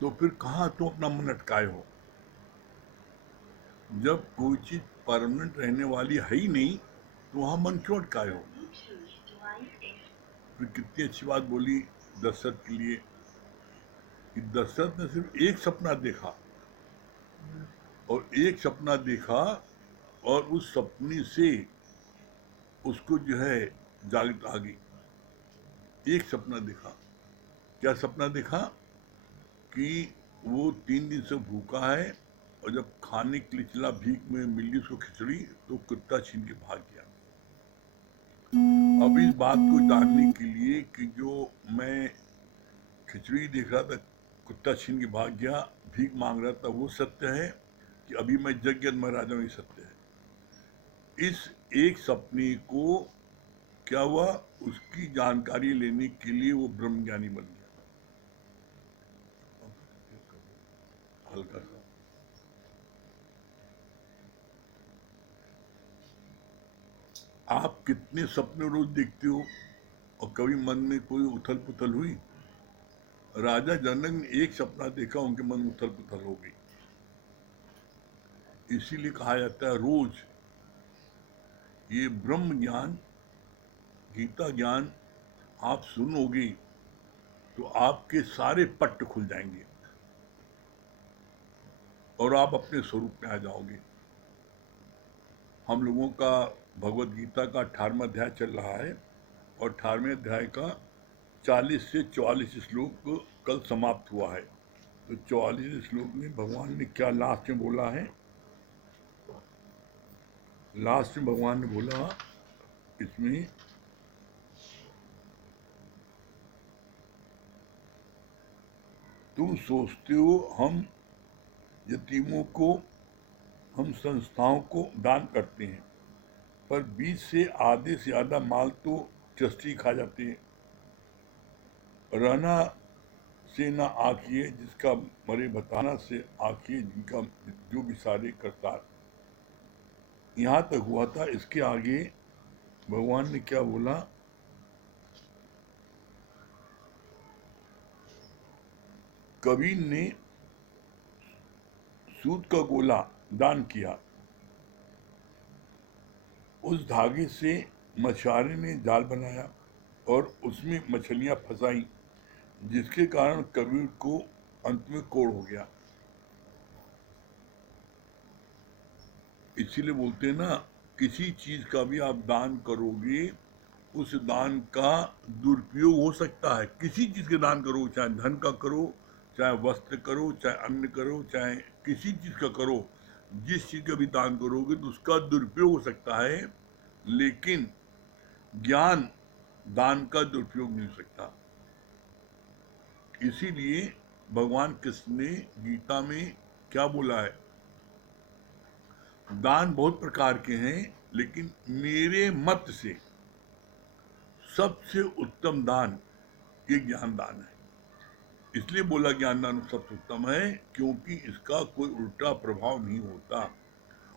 तो फिर कहाँ तुम अपना मन अटकाए हो? जब कोई चीज परमानेंट रहने वाली है ही नहीं तो वहां मन क्यों अटकाए हो? फिर कितनी अच्छी बात बोली दशरथ के लिए कि दशरथ ने सिर्फ एक सपना देखा, और एक सपना देखा और उस सपने से उसको जो है जागृत आ गई। एक सपना देखा। क्या सपना देखा? कि वो 3 दिन से भूखा है, और जब खाने के लिए चला, भीख में मिली उसको खिचड़ी, तो कुत्ता छीन के भाग गया। अब इस बात को जानने के लिए कि जो मैं खिचड़ी देख रहा था, कुत्ता छीन के भाग गया, भीख मांग रहा था, वो सत्य है, कि अभी मैं यज्ञ में राजा हूं, ये सत्य है। इस एक सपने को क्या हुआ, उसकी जानकारी लेने के लिए वो ब्रह्मज्ञानी बन गया। हल्का सा आप कितने सपने रोज देखते हो, और कभी मन में कोई उथल पुथल हुई? राजा जनक ने एक सपना देखा, उनके मन में उथल पुथल हो गई। इसीलिए कहा जाता है रोज ये ब्रह्म ज्ञान, गीता ज्ञान आप सुनोगे तो आपके सारे पट्ट खुल जाएंगे और आप अपने स्वरूप में आ जाओगे। हम लोगों का भगवत गीता का 18वां अध्याय चल रहा है, और 18वें अध्याय का 40 से 44 श्लोक कल समाप्त हुआ है। तो 44 श्लोक में भगवान ने क्या लास्ट में बोला है? लास्ट में भगवान ने बोला इसमें, तुम सोचते हो हम यतीमों को, हम संस्थाओं को दान करते हैं, पर बीच से आधे से ज़्यादा माल तो ट्रस्टी खा जाते हैं। रहना से ना आखिए जिसका मरे, बताना से आखिए जिनका जो विसारे करता। यहाँ तक हुआ था। इसके आगे भगवान ने क्या बोला? कबीर ने सूत का गोला दान किया, उस धागे से मछुआरे ने जाल बनाया और उसमें मछलियां फंसाई, जिसके कारण कबीर को अंत में कोढ़ हो गया। इसीलिए बोलते हैं ना, किसी चीज का भी आप दान करोगे, उस दान का दुरुपयोग हो सकता है। किसी चीज के दान करो, चाहे धन का करो, चाहे वस्त्र करो, चाहे अन्न करो, चाहे किसी चीज का करो, जिस चीज का भी दान करोगे तो उसका दुरुपयोग हो सकता है, लेकिन ज्ञान दान का दुरुपयोग नहीं हो सकता। इसीलिए भगवान कृष्ण ने गीता में क्या बोला है? दान बहुत प्रकार के हैं, लेकिन मेरे मत से सबसे उत्तम दान ये ज्ञान दान है। इसलिए बोला ज्ञान दान सबसे उत्तम है, क्योंकि इसका कोई उल्टा प्रभाव नहीं होता।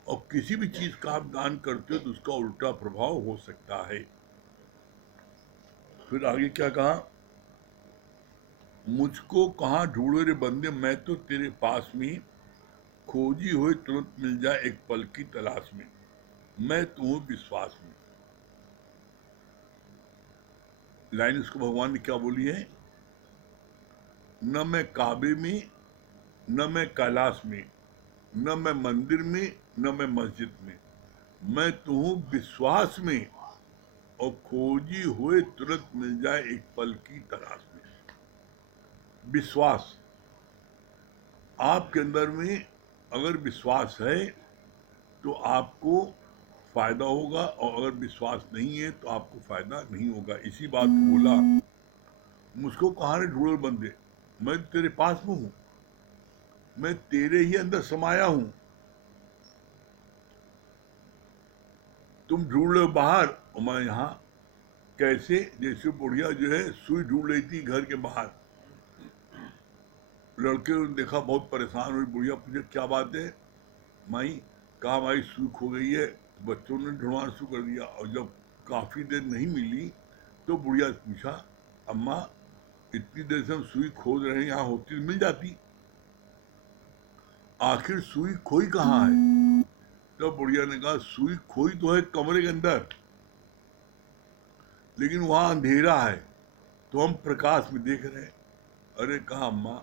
और किसी भी चीज का आप दान करते हो तो उसका उल्टा प्रभाव हो सकता है। फिर आगे क्या कहा? मुझको कहाँ ढूंढे रे बंदे, मैं तो तेरे पास में, खोजी हुए तुरंत मिल जाए एक पल की तलाश में, मैं तू हूं विश्वास में। लाइन इसको भगवान ने क्या बोली है? न मैं काबे में, न मैं कैलाश में, न मैं मंदिर में, न मैं मस्जिद में, मैं तू हूं विश्वास में, और खोजी हुए तुरंत मिल जाए एक पल की तलाश में। विश्वास आपके अंदर में अगर विश्वास है तो आपको फायदा होगा, और अगर विश्वास नहीं है तो आपको फायदा नहीं होगा। इसी बात को बोला, मुझको कहाँ रे ढूंढे बंदे, मैं तेरे पास में हूं, मैं तेरे ही अंदर समाया हूं, तुम ढूंढ लो बाहर और मैं यहाँ। कैसे? जैसे बुढ़िया जो है सुई ढूंढ रही थी घर के बाहर, लड़के ने देखा, बहुत परेशान हुई। बुढ़िया पूछे क्या बात है माई? कहा भाई सुई खो गई है। बच्चों ने ढूंढवाना शुरू कर दिया, और जब काफी देर नहीं मिली तो बुढ़िया से पूछा, अम्मा इतनी देर से हम सुई खोज रहे हैं, यहाँ होती तो मिल जाती। आखिर सुई खोई कहाँ है? तो बुढ़िया ने कहा सुई खोई तो है कमरे के अंदर, लेकिन वहां अंधेरा है तो हम प्रकाश में देख रहे हैं। अरे कहा अम्मा,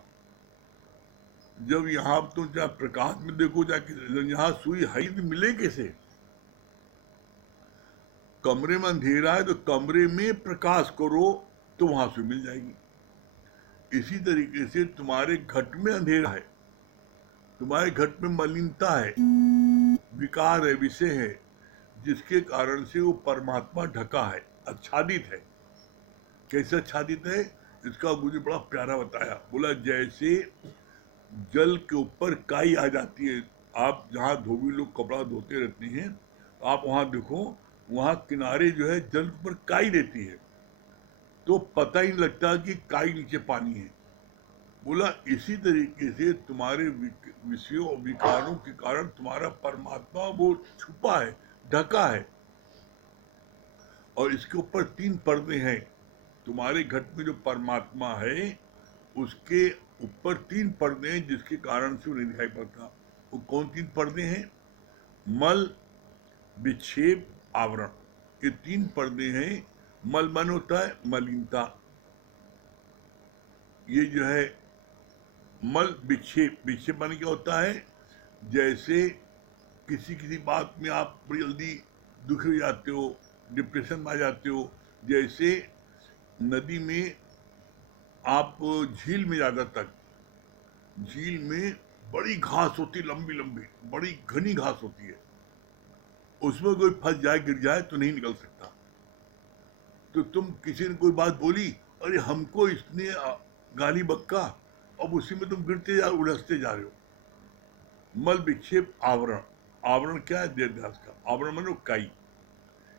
जब यहाँ तुम चाहे प्रकाश में देखो चाहे यहाँ सुई है तो मिले कैसे? कमरे में अंधेरा है तो कमरे में प्रकाश करो तो वहां सुई मिल जाएगी। इसी तरीके से तुम्हारे घट में अंधेरा है, तुम्हारे घट में मलिनता है, विकार है, विषय है, जिसके कारण से वो परमात्मा ढका है, आच्छादित है। कैसे आच्छादित है इसका मुझे बड़ा प्यारा बताया। बोला जैसे जल के ऊपर काई आ जाती है, आप जहाँ धोबी लोग कपड़ा धोते रहते हैं, आप वहां देखो, वहां किनारे जो है जल के ऊपर काई रहती है तो पता ही नहीं लगता कि काई नीचे पानी है। बोला इसी तरीके से तुम्हारे विषयों और विकारों के कारण तुम्हारा परमात्मा वो छुपा है, ढका है, और इसके ऊपर 3 पर्दे हैं। तुम्हारे घट में जो परमात्मा है उसके ऊपर 3 पर्दे हैं जिसके कारण से वो नहीं दिखाई पड़ता। वो कौन 3 पर्दे हैं? मल, विक्षेप, आवरण। ये 3 पर्दे हैं। मल मन होता है मलिनता, ये जो है मल विक्षेप। विक्षेप माने क्या होता है? जैसे किसी किसी बात में आप बड़ी जल्दी दुखी हो जाते हो, डिप्रेशन में आ जाते हो। जैसे नदी में आप झील में ज्यादा तक, झील में बड़ी घास होती, लंबी लंबी बड़ी घनी घास होती है, उसमें कोई फंस जाए, गिर जाए तो नहीं निकल सकता। तो तुम किसी ने कोई बात बोली, अरे हमको इसने गाली बक्का, अब उसी में तुम गिरते जा, उलझते जा रहे हो। मल विक्षेप आवरण। आवरण क्या है? देवदास का आवरण मानो काई।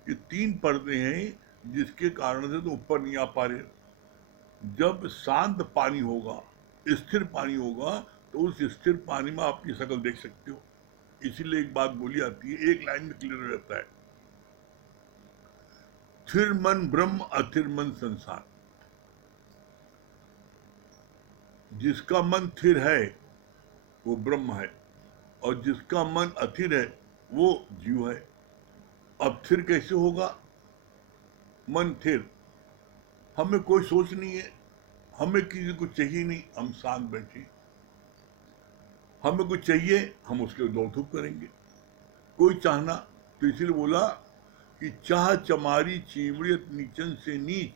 ये 3 पर्दे हैं जिसके कारण से तुम ऊपर नहीं आ पा रहे। जब शांत पानी होगा, स्थिर पानी होगा, तो उस स्थिर पानी में अपनी शक्ल देख सकते हो। इसीलिए एक बात बोली आती है, एक लाइन में क्लियर हो जाता है, स्थिर मन ब्रह्म, अथिर मन संसार। जिसका मन स्थिर है वो ब्रह्म है, और जिसका मन अथिर है वो जीव है। अब स्थिर कैसे होगा? मन स्थिर, हमें कोई सोच नहीं है, हमें किसी को चाहिए नहीं, हम शांत बैठे। हमें कुछ चाहिए, हम उसके लिए दौड़ धूप करेंगे। कोई चाहना, तो इसीलिए बोला कि चाह चमारी चीवड़ियत नीचन से नीच,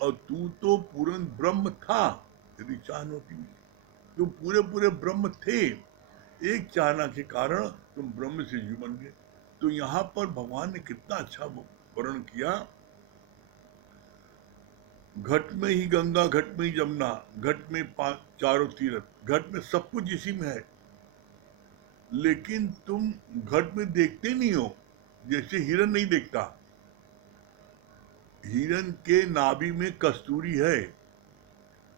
और तू तो पूर्ण ब्रह्म था। यदि चाह होती, तुम पूरे पूरे ब्रह्म थे, एक चाहना के कारण तुम ब्रह्म से जीव बन गए। तो यहाँ पर भगवान ने कितना अच्छा वर्णन किया। घट में ही गंगा, घट में ही जमुना, घट में 4 तीर्थ, घट में सब कुछ इसी में है, लेकिन तुम घट में देखते नहीं हो। जैसे हिरन नहीं देखता, हिरन के नाभि में कस्तूरी है,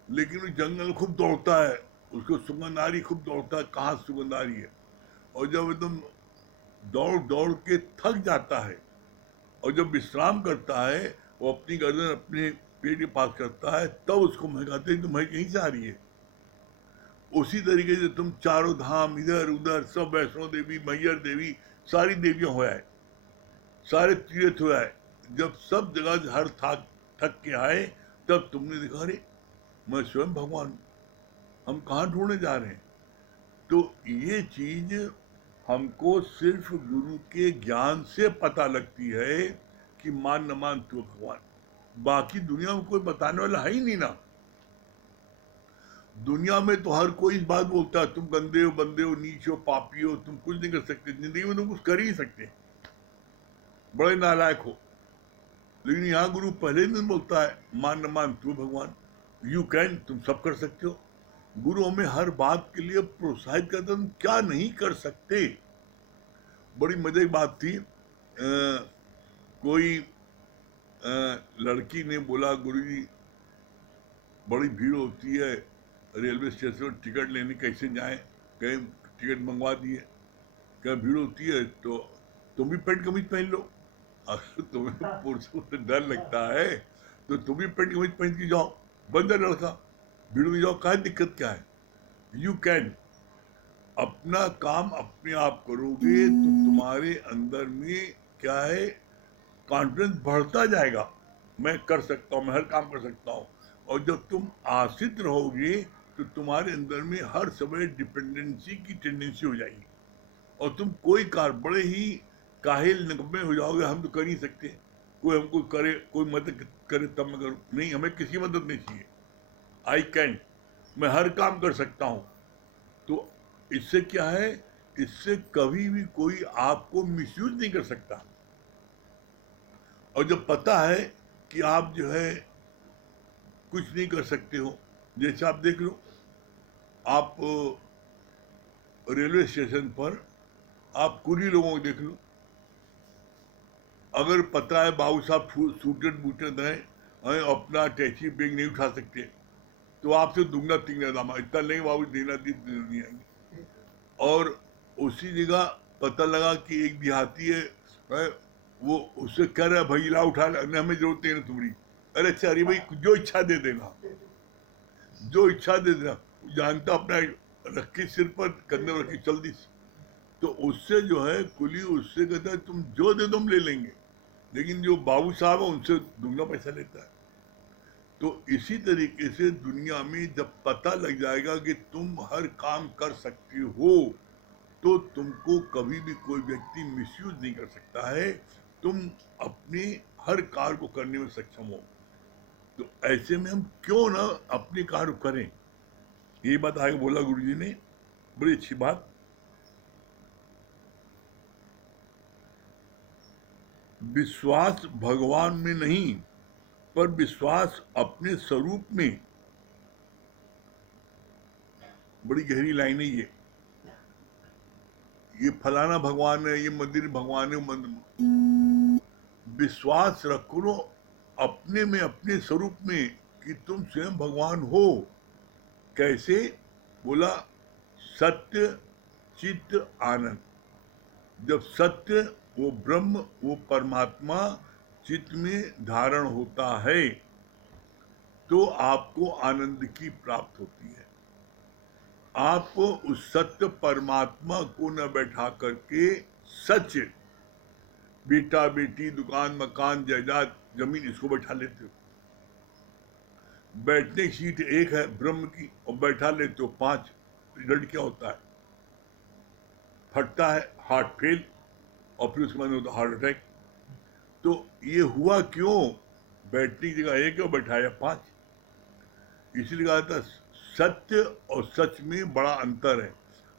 लेकिन वो जंगल खूब दौड़ता है, उसको सुगंध आ रही, खूब दौड़ता है, कहाँ सुगंध आ रही है। और जब एकदम दौड़ दौड़ के थक जाता है और जब विश्राम करता है, वो अपनी गर्दन अपने पेट के पास करता है, तब उसको महकाते हैं तो महक यहीं से आ रही है। उसी तरीके से तुम 4 धाम इधर उधर सब, वैष्णो देवी, मैयर देवी, सारी देवियां हो आए, सारे तीर्थ हो आए, जब सब जगह से हर थक के आए, तब तुमने देखा अरे मैं स्वयं भगवान, हम कहाँ ढूंढने जा रहे हैं। तो ये चीज हमको सिर्फ गुरु के ज्ञान से पता लगती है कि मान न मान तू भगवान। बाकी दुनिया में कोई बताने वाला है ही नहीं ना। दुनिया में तो हर कोई इस बात बोलता है, तुम गंदे हो, बंदे हो, नीच हो, पापी हो, तुम कुछ नहीं कर सकते जिंदगी में, तुम कुछ कर ही नहीं सकते, बड़े नालायक हो। लेकिन यहाँ गुरु पहले दिन बोलता है मान न मान तू भगवान, यू कैन, तुम सब कर सकते हो। गुरु हमें हर बात के लिए प्रोत्साहित करते, तुम क्या नहीं कर सकते। बड़ी मजे की बात थी, कोई लड़की ने बोला गुरुजी बड़ी भीड़ होती है रेलवे स्टेशन पर, टिकट लेने कैसे जाएं? कहीं टिकट मंगवा दिए, क्या भीड़ होती है तो तुम भी पैंट कमीज पहन लो, अगर तुम्हें पुरुषों से डर लगता है तो तुम भी पैंट कमीज पहन के जाओ, बन जा लड़का, भीड़ में जाओ, क्या दिक्कत क्या है, यू कैन। अपना काम अपने आप करोगे तो तुम्हारे अंदर में क्या है, कॉन्फिडेंस बढ़ता जाएगा। मैं कर सकता हूँ, मैं हर काम कर सकता हूँ। और जब तुम आश्रित रहोगे तो तुम्हारे अंदर में हर समय डिपेंडेंसी की टेंडेंसी हो जाएगी, और तुम कोई कार बड़े ही काहिल निकम्मे हो जाओगे, हम तो कर नहीं सकते, कोई हमको करे, कोई मदद करे तब मैं करूँ, नहीं हमें किसी मदद नहीं चाहिए, आई कैन, मैं हर काम कर सकता हूँ। तो इससे क्या है, इससे कभी भी कोई आपको मिसयूज नहीं कर सकता। और जब पता है कि आप जो है कुछ नहीं कर सकते हो, जैसे आप देख लो, आप रेलवे स्टेशन पर आप कुली लोगों को देख लो, अगर पता है बाबू साहब सूटेड बूटेड हैं, अपना टैक्सी बैग नहीं उठा सकते, तो आपसे दुगना तिगना दाम, इतना नहीं बाबू देना नहीं आएंगे। और उसी जगह पता लगा कि एक देहाती है, वो उससे कह रहा है भाई ला उठा ले, हमें जरूरत नहीं है तुम्हारी, अरे अच्छा, अरे भाई जो इच्छा दे देना, जो इच्छा दे देना, जानता अपना रखी सिर पर, कंधे में रखी चल दी। तो उससे जो है कुली उससे कहता है तुम जो दे दो हम ले लेंगे, लेकिन जो बाबू साहब है उनसे दुगना पैसा लेता है। तो इसी तरीके से दुनिया में जब पता लग जाएगा कि तुम हर काम कर सकते हो, तो तुमको कभी भी कोई व्यक्ति मिसयूज नहीं कर सकता है, तुम अपनी हर कार्य को करने में सक्षम हो। तो ऐसे में हम क्यों ना अपनी कार्य करें। ये बात आगे बोला गुरु जी ने, बड़ी अच्छी बात। विश्वास भगवान में नहीं, पर विश्वास अपने स्वरूप में। बड़ी गहरी लाइन है ये फलाना भगवान है, ये मंदिर भगवान है, मंदिर। विश्वास रखो अपने में, अपने स्वरूप में, कि तुम स्वयं भगवान हो। कैसे? बोला सत्य चित्त आनंद। जब सत्य, वो ब्रह्म, वो परमात्मा चित्त में धारण होता है, तो आपको आनंद की प्राप्त होती है। आपको उस सत्य परमात्मा को न बैठा करके सच, बेटा बेटी दुकान मकान जायदाद जमीन, इसको बैठा लेते हो। बैठने की सीट एक है ब्रह्म की, और बैठा लेते हो 5। रिजल्ट क्या होता है? फटता है, हार्ट फेल, और फिर उसके बाद होता हार्ट अटैक। तो ये हुआ क्यों? बैठने की जगह एक है और बैठाया 5। इसीलिए कहा था सत्य और सच में बड़ा अंतर है।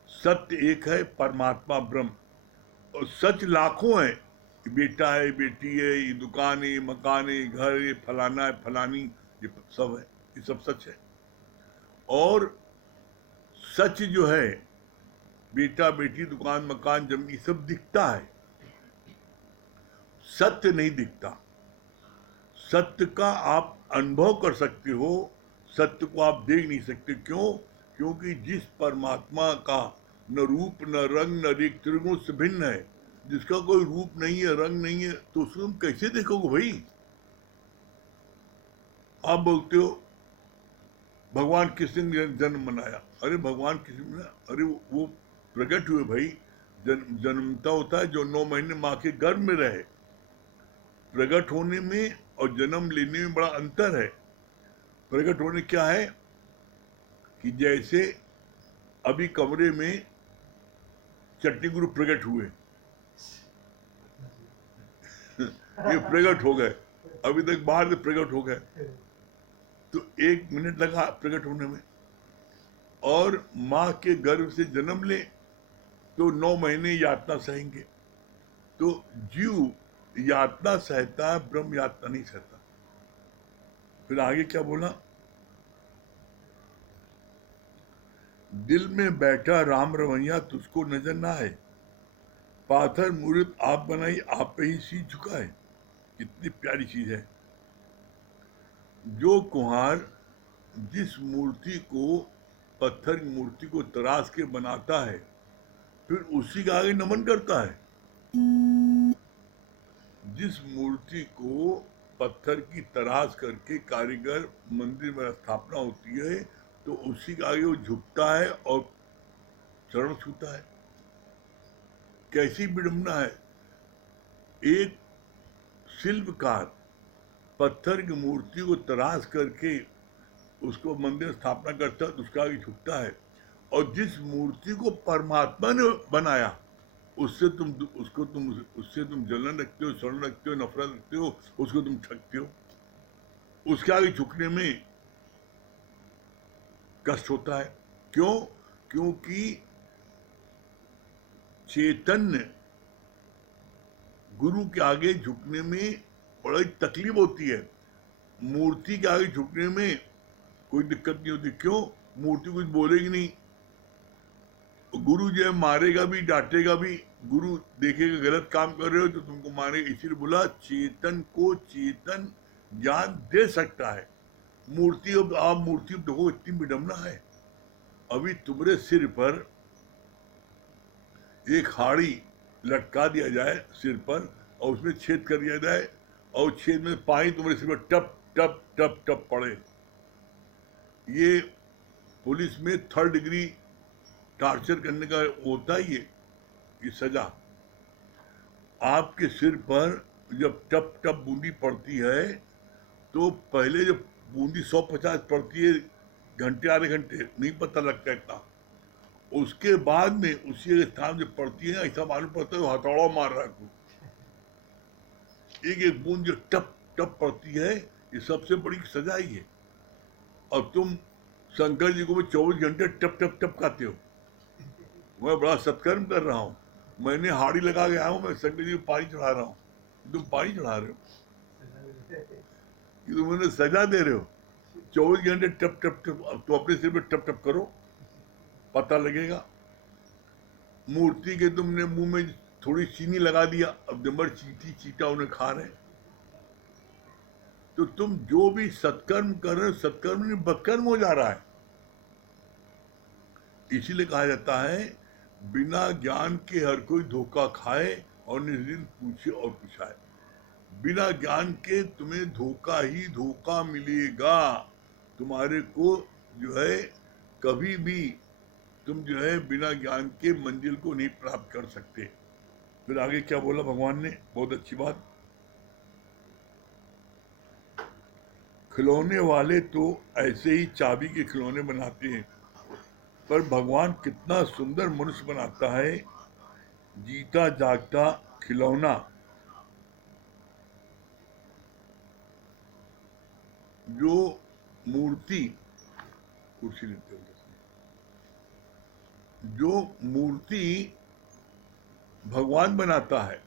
सत्य एक है, परमात्मा ब्रह्म, और सच लाखों है, बेटा है, बेटी है, ये दुकान है, मकान है, घर है, फलाना है, फलानी, ये सब है, ये सब सच है। और सच जो है, बेटा बेटी दुकान मकान जमीन, ये सब दिखता है, सत्य नहीं दिखता। सत्य का आप अनुभव कर सकते हो, सत्य को आप देख नहीं सकते। क्यों? क्योंकि जिस परमात्मा का न रूप न रंग न रेख त्रिगुण से भिन्न है, जिसका कोई रूप नहीं है, रंग नहीं है, तो उसको तुम कैसे देखोगे भाई? आप बोलते हो भगवान किसने जन्म मनाया? अरे भगवान किसने? अरे वो प्रकट हुए भाई। जन्मता होता है जो 9 महीने माँ के गर्भ में रहे। प्रकट होने में और जन्म लेने में बड़ा अंतर है। प्रकट होने क्या है कि जैसे अभी कमरे में चट्टी गुरु प्रकट हुए ये प्रकट हो गए, अभी तक बाहर से प्रकट हो गए, तो 1 मिनट लगा प्रकट होने में। और माँ के गर्भ से जन्म ले तो 9 महीने यातना सहेंगे। तो जीव यातना सहता है, ब्रह्म यातना नहीं सहता। फिर आगे क्या बोला? दिल में बैठा राम रवैया तुझको नजर ना आए, पाथर मूर्त आप बनाई आप पे ही सी झुका है। कितनी प्यारी चीज है। जो कुम्हार जिस मूर्ति को, पत्थर की मूर्ति को तराश के बनाता है, फिर उसी के आगे नमन करता है। जिस मूर्ति को पत्थर की तराश करके कारीगर मंदिर में स्थापना होती है, तो उसी के आगे वो झुकता है और चरण छूता है। कैसी विडंबना है, एक शिल्पकार पत्थर की मूर्ति को तराश करके उसको मंदिर स्थापना करता है तो उसका आगे झुकता है, और जिस मूर्ति को परमात्मा ने बनाया उससे तुम जलन रखते हो, शरण रखते हो, नफरत रखते हो, उसको तुम ठगते हो, उसके आगे झुकने में कष्ट होता है। क्यों? क्योंकि चैतन्य गुरु के आगे झुकने में बड़ी तकलीफ होती है, मूर्ति के आगे झुकने में कोई दिक्कत नहीं होती। क्यों? मूर्ति कुछ बोलेगी नहीं, गुरु जो है मारेगा भी, डांटेगा भी, गुरु देखेगा गलत काम कर रहे हो तो तुमको मारेगा। इसीलिए बोला चेतन को चेतन ज्ञान दे सकता है। मूर्ति, अब आप मूर्ति देखो, इतनी विडंबना है। अभी तुम्हारे सिर पर एक हाड़ी लटका दिया जाए सिर पर और उसमें छेद कर दिया जाए और छेद में पानी तुम्हारे सिर पर टप टप टप टप पड़े, ये पुलिस में 3rd डिग्री टॉर्चर करने का होता ही है ये सजा। आपके सिर पर जब टप टप बूंदी पड़ती है तो पहले जब बूंदी 150 पड़ती है, घंटे आधे घंटे नहीं पता लगता इतना, उसके बाद में उसी स्थान जब पड़ती है ऐसा मालूम पड़ता है हथौड़ा मार रहा है। एक एक बूंद जो टप टप पड़ती है ये सबसे बड़ी सजा ही है। और तुम शंकर जी को भी 24 घंटे टप टप टप खाते हो। मैं बड़ा सत्कर्म कर रहा हूँ, मैंने हाड़ी लगा के आया हूँ, मैं शंकर जी को पानी चढ़ा रहा हूँ, तुम पानी चढ़ा रहे हो, तुम मुझे सजा दे रहे हो। 24 घंटे टप टप टप, अब तो अपने सिर पे टप टप करो, पता लगेगा। मूर्ति के तुमने मुंह में थोड़ी चीनी लगा दिया, अब नंबर चीटी चीटा उन्हें खा रहे। तो तुम जो भी सत्कर्म कर रहे हो, सत्कर्म नहीं बदकर्म हो जा रहा है। इसीलिए कहा जाता है बिना ज्ञान के हर कोई धोखा खाए और निर्दिन पूछे और पूछाए। बिना ज्ञान के तुम्हें धोखा ही धोखा मिलेगा। तुम्हारे को जो है कभी भी तुम जो है बिना ज्ञान के मंजिल को नहीं प्राप्त कर सकते। फिर आगे क्या बोला भगवान ने, बहुत अच्छी बात। खिलौने वाले तो ऐसे ही चाबी के खिलौने बनाते हैं, पर भगवान कितना सुंदर मनुष्य बनाता है, जीता जागता खिलौना। जो मूर्ति, कुर्सी लेते हो, जो मूर्ति भगवान बनाता है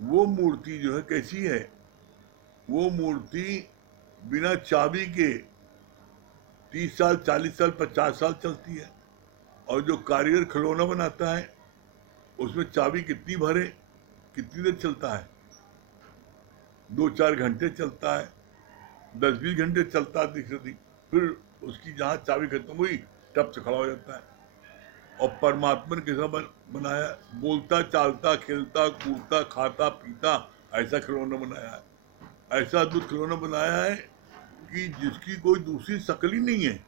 वो मूर्ति जो है कैसी है, वो मूर्ति बिना चाबी के 30 साल 40 साल 50 साल चलती है। और जो कारीगर खिलौना बनाता है उसमें चाबी कितनी भरे, कितनी देर चलता है, 2-4 घंटे चलता है, 10-20 घंटे चलता है दिख, फिर उसकी जहाँ चाबी खत्म हुई तब से खड़ा हो जाता है। और परमात्मा ने कैसा बनाया, बोलता चालता खेलता कूदता खाता पीता ऐसा खिलौना बनाया है। ऐसा अद्भुत खिलौना बनाया है कि जिसकी कोई दूसरी शक्ल ही नहीं है।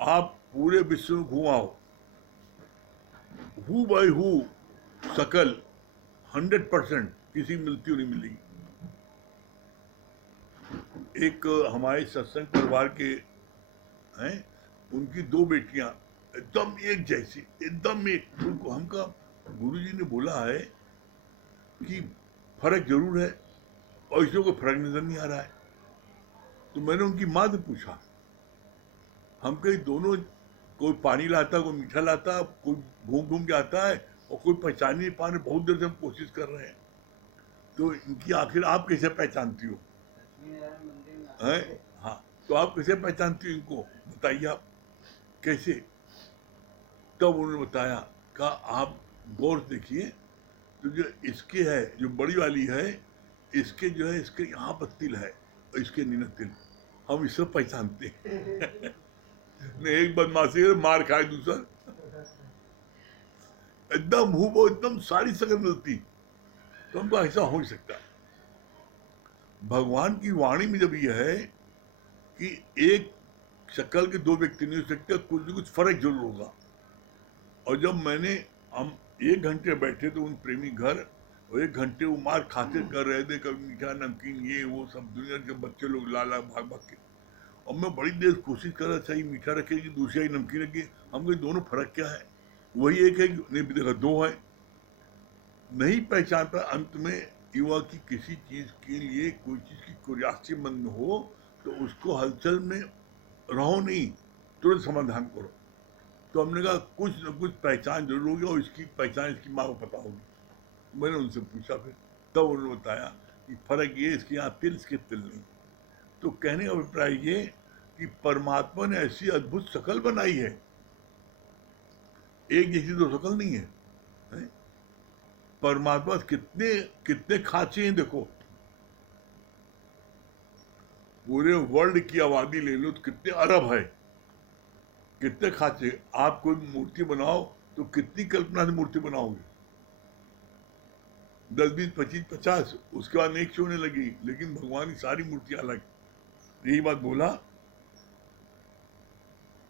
आप पूरे विश्व में घुमाओ, हु बाई हु शकल 100% किसी मिलती नहीं मिलेगी। एक हमारे सत्संग परिवार के हैं, उनकी 2 बेटियां एकदम एक जैसी, एकदम एक। उनको हमका गुरुजी ने बोला है कि फर्क जरूर है और इसमें कोई फर्क नजर नहीं आ रहा है। तो मैंने उनकी माँ से पूछा, हम कहीं दोनों, कोई पानी लाता, कोई मीठा लाता, कोई घूम घूम के आता है और कोई पहचान नहीं पा रहे, बहुत देर से हम कोशिश कर रहे हैं, तो इनकी आखिर आप कैसे पहचानती हो? हाँ, तो आप कैसे पहचानती हो इनको, बताइए आप कैसे? तब उन्होंने बताया, कहा आप गौर से देखिए, तो जो इसके है, जो बड़ी वाली है, इसके जो है, इसके यहाँ पर तिल है और इसके नीना तिल, हम इससे पहचानते हैं। ने एक बदमाशी है, मार खाए दूसरा, एकदम वो एकदम सारी शक्ल मिलती, तो हमको ऐसा हो ही सकता है। भगवान की वाणी में जब यह है कि एक शक्ल के दो व्यक्ति नहीं हो सकते, कुछ न कुछ फर्क जरूर होगा। और जब हम 1 घंटे बैठे थे उन प्रेमी घर, और 1 घंटे वो मार खातिर कर रहे थे, कभी मीठा नमकीन ये वो सब, दुनिया के बच्चे लोग लाला भाग भाग के। और मैं बड़ी देर कोशिश कर रहा था, सही मीठा रखे कि दूसरा ही नमकीन रखे, हम कहे दोनों फर्क क्या है, वही एक है नहीं देखा दो है, नहीं पहचान पाया। अंत में युवा की किसी चीज के लिए कोई चीज की क्यूरियोसिटी मन में हो तो उसको हलचल में रहो नहीं, तुरंत समाधान करो। तो हमने कहा कुछ न कुछ पहचान जरूर होगी, और इसकी पहचान इसकी माँ को पता होगी। मैंने उनसे पूछा, फिर तब उन्होंने बताया कि फर्क ये, इसके यहाँ तिल इसके तिल नहीं। तो कहने का अभिप्राय ये कि परमात्मा ने ऐसी अद्भुत शकल बनाई है, एक जैसी तो शकल नहीं है, है? परमात्मा कितने कितने खांचे हैं देखो, पूरे वर्ल्ड की आबादी ले लो तो कितने अरब है, कितने खांचे। आप कोई मूर्ति बनाओ तो कितनी कल्पना से मूर्ति बनाओगे, 10 20 25 50, उसके बाद नेक्स्ट होने लगी, लेकिन भगवान की सारी मूर्तियां अलग। यही बात बोला,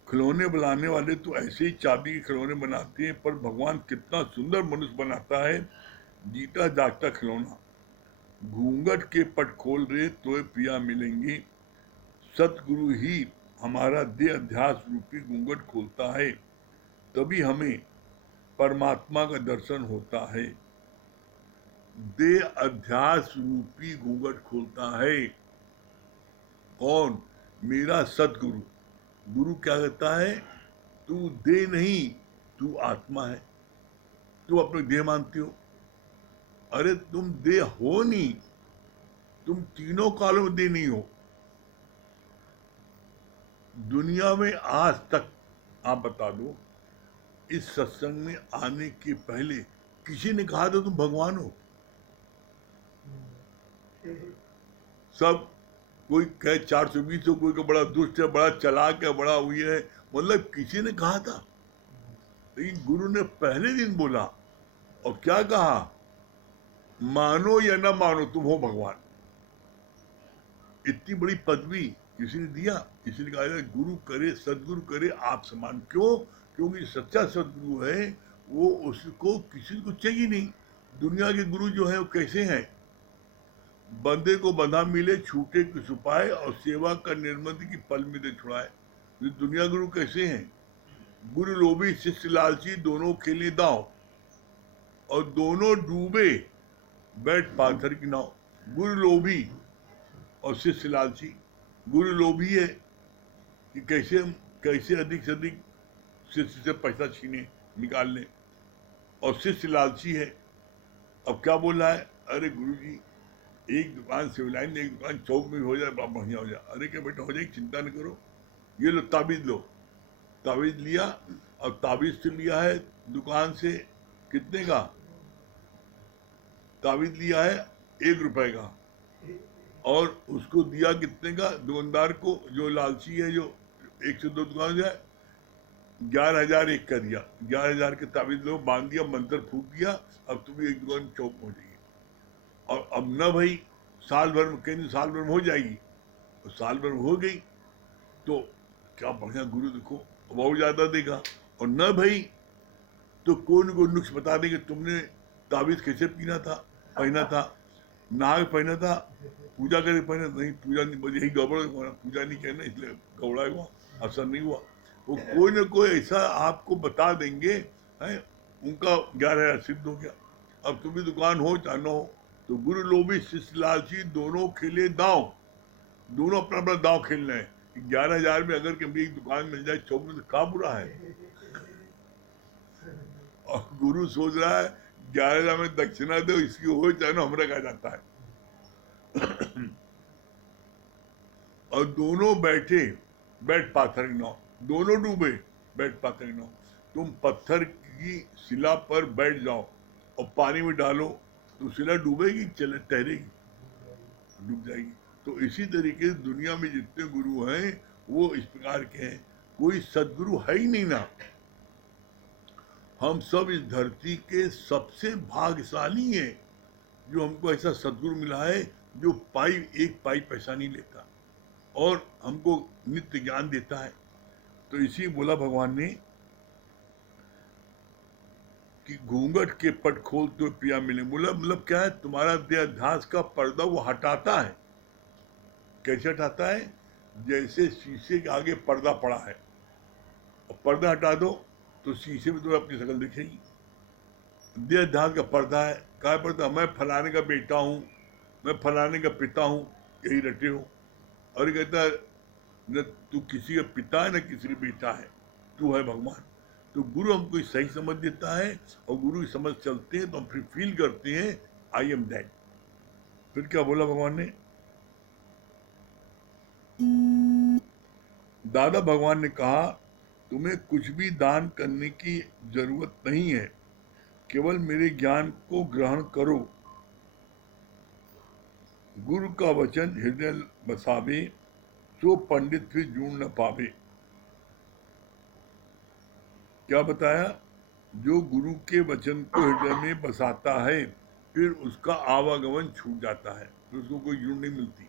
खिलौने बनाने वाले तो ऐसे ही चाबी के खिलौने बनाते हैं, पर भगवान कितना सुंदर मनुष्य बनाता है, जीता जागता खिलौना। घूंघट के पट खोल रहे तो पिया मिलेंगे, सतगुरु ही हमारा देह अध्यास रूपी घूंघट खोलता है, तभी हमें परमात्मा का दर्शन होता है। देह अध्यास रूपी घूंघट खोलता है कौन? मेरा सतगुरु। गुरु क्या कहता है? तू देह नहीं, तू आत्मा है, तू अपने देह मानती हो, अरे तुम देह हो नहीं, तुम तीनों कालों में देह नहीं हो। दुनिया में आज तक आप बता दो, इस सत्संग में आने के पहले किसी ने कहा था तुम भगवान हो? सब कोई कहे 420 हो, कोई का बड़ा दुष्ट है, बड़ा चालाक है, बड़ा हुई है, मतलब किसी ने कहा था। लेकिन गुरु ने पहले दिन बोला, और क्या कहा? मानो या ना मानो तुम हो भगवान। इतनी बड़ी पदवी किसी ने दिया? किसी ने कहा गुरु करे सदगुरु करे आप समान। क्यों? क्योंकि सच्चा सदगुरु है वो, उसको किसी को चाहिए नहीं। दुनिया के गुरु जो है वो कैसे हैं? बंदे को बंधा मिले, छूटे की छुपाए, और सेवा कर निर्मति की पल में दे छुड़ाए। ये दुनिया गुरु कैसे हैं? गुरु लोभी शिष्य लालची, दोनों खेले दाव, और दोनों डूबे बैठ पाथर की नाव। गुरु लोभी और शिष्य लालची। गुरु लोभी है कि कैसे अधिक से अधिक शिष्य से पैसा छीने निकाल ले, और शिष्य लालची है। अब क्या बोल रहा है? अरे गुरु जी, एक दुकान सिविल लाइन, एक दुकान चौक में हो जाए, बढ़िया हो जाए। अरे क्या बेटा हो जाएगी, चिंता न करो, ये लो ताबीज लो। ताबीज लिया, अब ताबीज से लिया है दुकान से कितने का? ताबीज लिया है 1 रुपए का, और उसको दिया कितने का? दुकानदार को, जो लालची है, जो 1 से 2 दुकान जाए, 11,000 एक का दिया। 11,000 के ताबीज लो, बांध दिया, मंत्र फूक दिया, अब तुम एक दुकान चौक पहुंच जाएगी। और अब न भाई साल भर में, कहीं साल भर में हो जाएगी, और साल भर में हो गई तो क्या बढ़िया गुरु, देखो बहुत ज्यादा देगा। और न भाई तो कोई न कोई नुक्स बता देंगे, तुमने ताबीज कैसे पीना था, पहना था, नाग पहना था, पूजा करके पहना नहीं, पूजा नहीं, बस यही गड़बड़, पूजा नहीं कहना इसलिए गड़बड़ा हुआ, असर नहीं हुआ। वो कोई न कोई ऐसा आपको बता देंगे, है, उनका 11,000 सिद्ध हो गया। अब तुम्हें दुकान हो चाहे न हो, तो गुरु लोभी शिष्य लालची, दोनों खेले दांव, दोनों अपना अपना दांव खेल रहे हैं। 11,000 में अगर कभी एक दुकान मिल जाए चौक में तो क्या बुरा है? और गुरु सोच रहा है 11,000 में दक्षिणा दो, इसकी हो चाहे ना, हमरा कहा जाता है। और दोनों बैठे बैठ पाथर नौ, दोनों डूबे बैठ पाथर नौ। तुम पत्थर की शिला पर बैठ जाओ और पानी में डालो तो शिला डूबेगी, चले तैरेगी? डूब जाएगी। तो इसी तरीके से दुनिया में जितने गुरु हैं वो इस प्रकार के हैं, कोई सदगुरु है ही नहीं ना। हम सब इस धरती के सबसे भाग्यशाली हैं जो हमको ऐसा सदगुरु मिला है जो एक पाई पैसा नहीं लेता। और हमको नित्य ज्ञान देता है। तो इसी बोला भगवान ने कि घूंघट के पट खोल तो पिया मिले। बोला मतलब क्या है, तुम्हारा देहाध्यास का पर्दा वो हटाता है। कैसे हटाता है? जैसे शीशे के आगे पर्दा पड़ा है और पर्दा हटा दो तो शीशे में तुम्हें अपनी शक्ल दिखेगी। देहाध्यास का पर्दा है, क्या पर्दा? मैं फलाने का बेटा हूँ, मैं फलाने का पिता हूँ, यही रटे हो। और ये कहता है न तू किसी का पिता है न किसी का बेटा है, तू है भगवान। तो गुरु हमको सही समझ देता है और गुरु की समझ चलते हैं तो हम फिर फील करते हैं आई एम दैट। फिर क्या बोला भगवान ने? दादा भगवान ने कहा तुम्हें कुछ भी दान करने की जरूरत नहीं है, केवल मेरे ज्ञान को ग्रहण करो। गुरु का वचन हृदय बसावे, सो पंडित फिर जूड़ न पावे। क्या बताया? जो गुरु के वचन को हृदय में बसाता है फिर उसका आवागमन छूट जाता है, फिर उसको कोई जूड़ नहीं मिलती।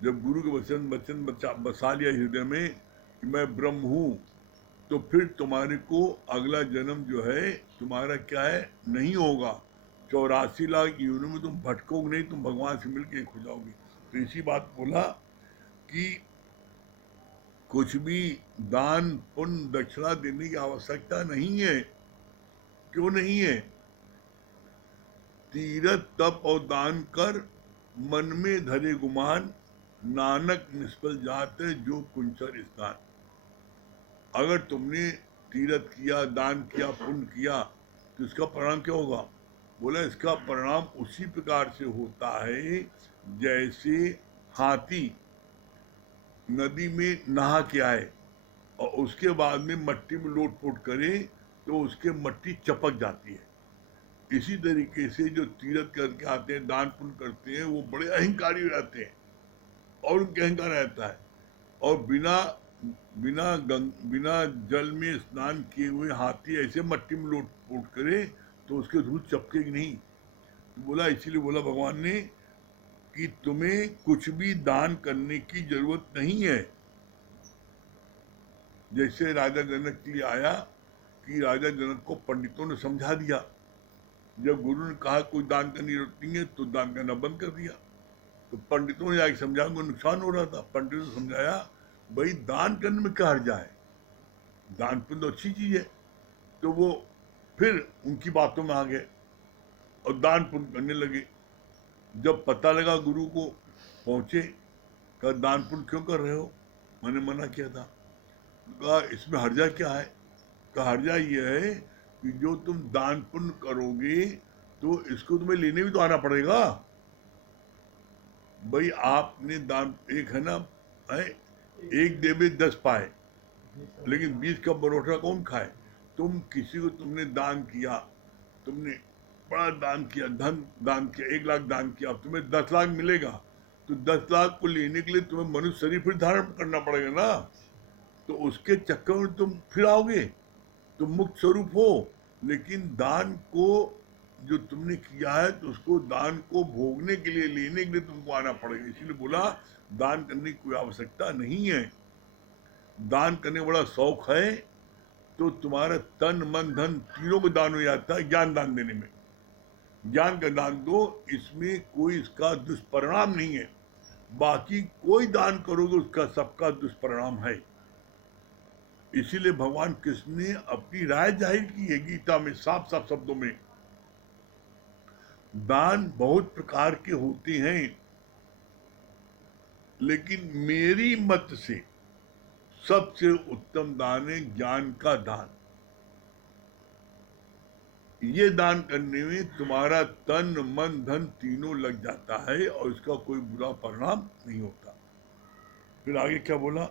जब गुरु के वचन वचन बसा लिया हृदय में कि मैं ब्रह्म हूं, तो फिर तुम्हारे को अगला जन्म जो है तुम्हारा क्या है, नहीं होगा। 84 लाख योनियों में तुम भटकोगे नहीं, तुम भगवान से मिलकर एक हो जाओगे। तो इसी बात बोला कि कुछ भी दान पुण्य दक्षिणा देने की आवश्यकता नहीं है। क्यों नहीं है? तीरथ तप और दान कर मन में धरे गुमान, नानक निष्फल जाते जो कुंचर स्नान। अगर तुमने तीरथ किया, दान किया, पुण्य किया तो इसका परिणाम क्या होगा? बोला इसका परिणाम उसी प्रकार से होता है जैसे हाथी नदी में नहा के आए और उसके बाद में मट्टी में लोट-पोट करे तो उसके मट्टी चपक जाती है। इसी तरीके से जो तीरथ करके आते हैं, दान पुण्य करते हैं, वो बड़े अहंकारी हो जाते हैं और उनके अहंकार रहता है। और बिना जल में स्नान किए हुए हाथी ऐसे मट्टी में लोट पोट करे तो उसके धूल चपकेगी नहीं। तो बोला, इसीलिए बोला भगवान ने कि तुम्हें कुछ भी दान करने की जरूरत नहीं है। जैसे राजा जनक के लिए आया कि राजा जनक को पंडितों ने समझा दिया, जब गुरु ने कहा कोई दान करने की जरूरत नहीं है तो दान करना बंद कर दिया। तो पंडितों ने जाके समझा, उनको नुकसान हो रहा था। पंडितों ने समझाया भाई दान करने में क्या हर्जा है, दान पुण्य तो अच्छी चीज है। तो वो फिर उनकी बातों में आ गए और दान पुण्य करने लगे। जब पता लगा गुरु को, पहुंचे, कहा दान पुण्य क्यों कर रहे हो, मैंने मना किया था। कहा इसमें हर्जा क्या है? कहा हर्जा ये है कि जो तुम दान पुण्य करोगे तो इसको तुम्हें लेने भी तो आना पड़ेगा। भाई आपने दान, एक है ना, है एक देवे 10 पाए, लेकिन 20 का परोठा कौन खाए? तुम किसी को तुमने दान किया, तुमने बड़ा दान किया, धन दान किया, 1 लाख दान किया, अब तुम्हें 10 लाख मिलेगा तो 10 लाख को लेने के लिए तुम्हें मनुष्य शरीर फिर धारण करना पड़ेगा ना। तो उसके चक्कर में तुम फिर आओगे। तुम मुक्त स्वरूप हो, लेकिन दान को जो तुमने किया है तो उसको दान को भोगने के लिए, लेने के लिए तुमको आना पड़ेगा। इसीलिए बोला दान करने की कोई आवश्यकता नहीं है। दान करने बड़ा शौक है तो तुम्हारा तन मन धन तीनों में दान हो जाता है ज्ञान दान देने में। ज्ञान का दान दो, इसमें कोई इसका दुष्परिणाम नहीं है। बाकी कोई दान करोगे उसका सबका दुष्परिणाम है। इसीलिए भगवान कृष्ण ने अपनी राय जाहिर की है गीता में साफ साफ शब्दों में। दान बहुत प्रकार के होते हैं, लेकिन मेरी मत से सबसे उत्तम दान है ज्ञान का दान। ये दान करने में तुम्हारा तन मन धन तीनों लग जाता है और इसका कोई बुरा परिणाम नहीं होता। फिर आगे क्या बोला?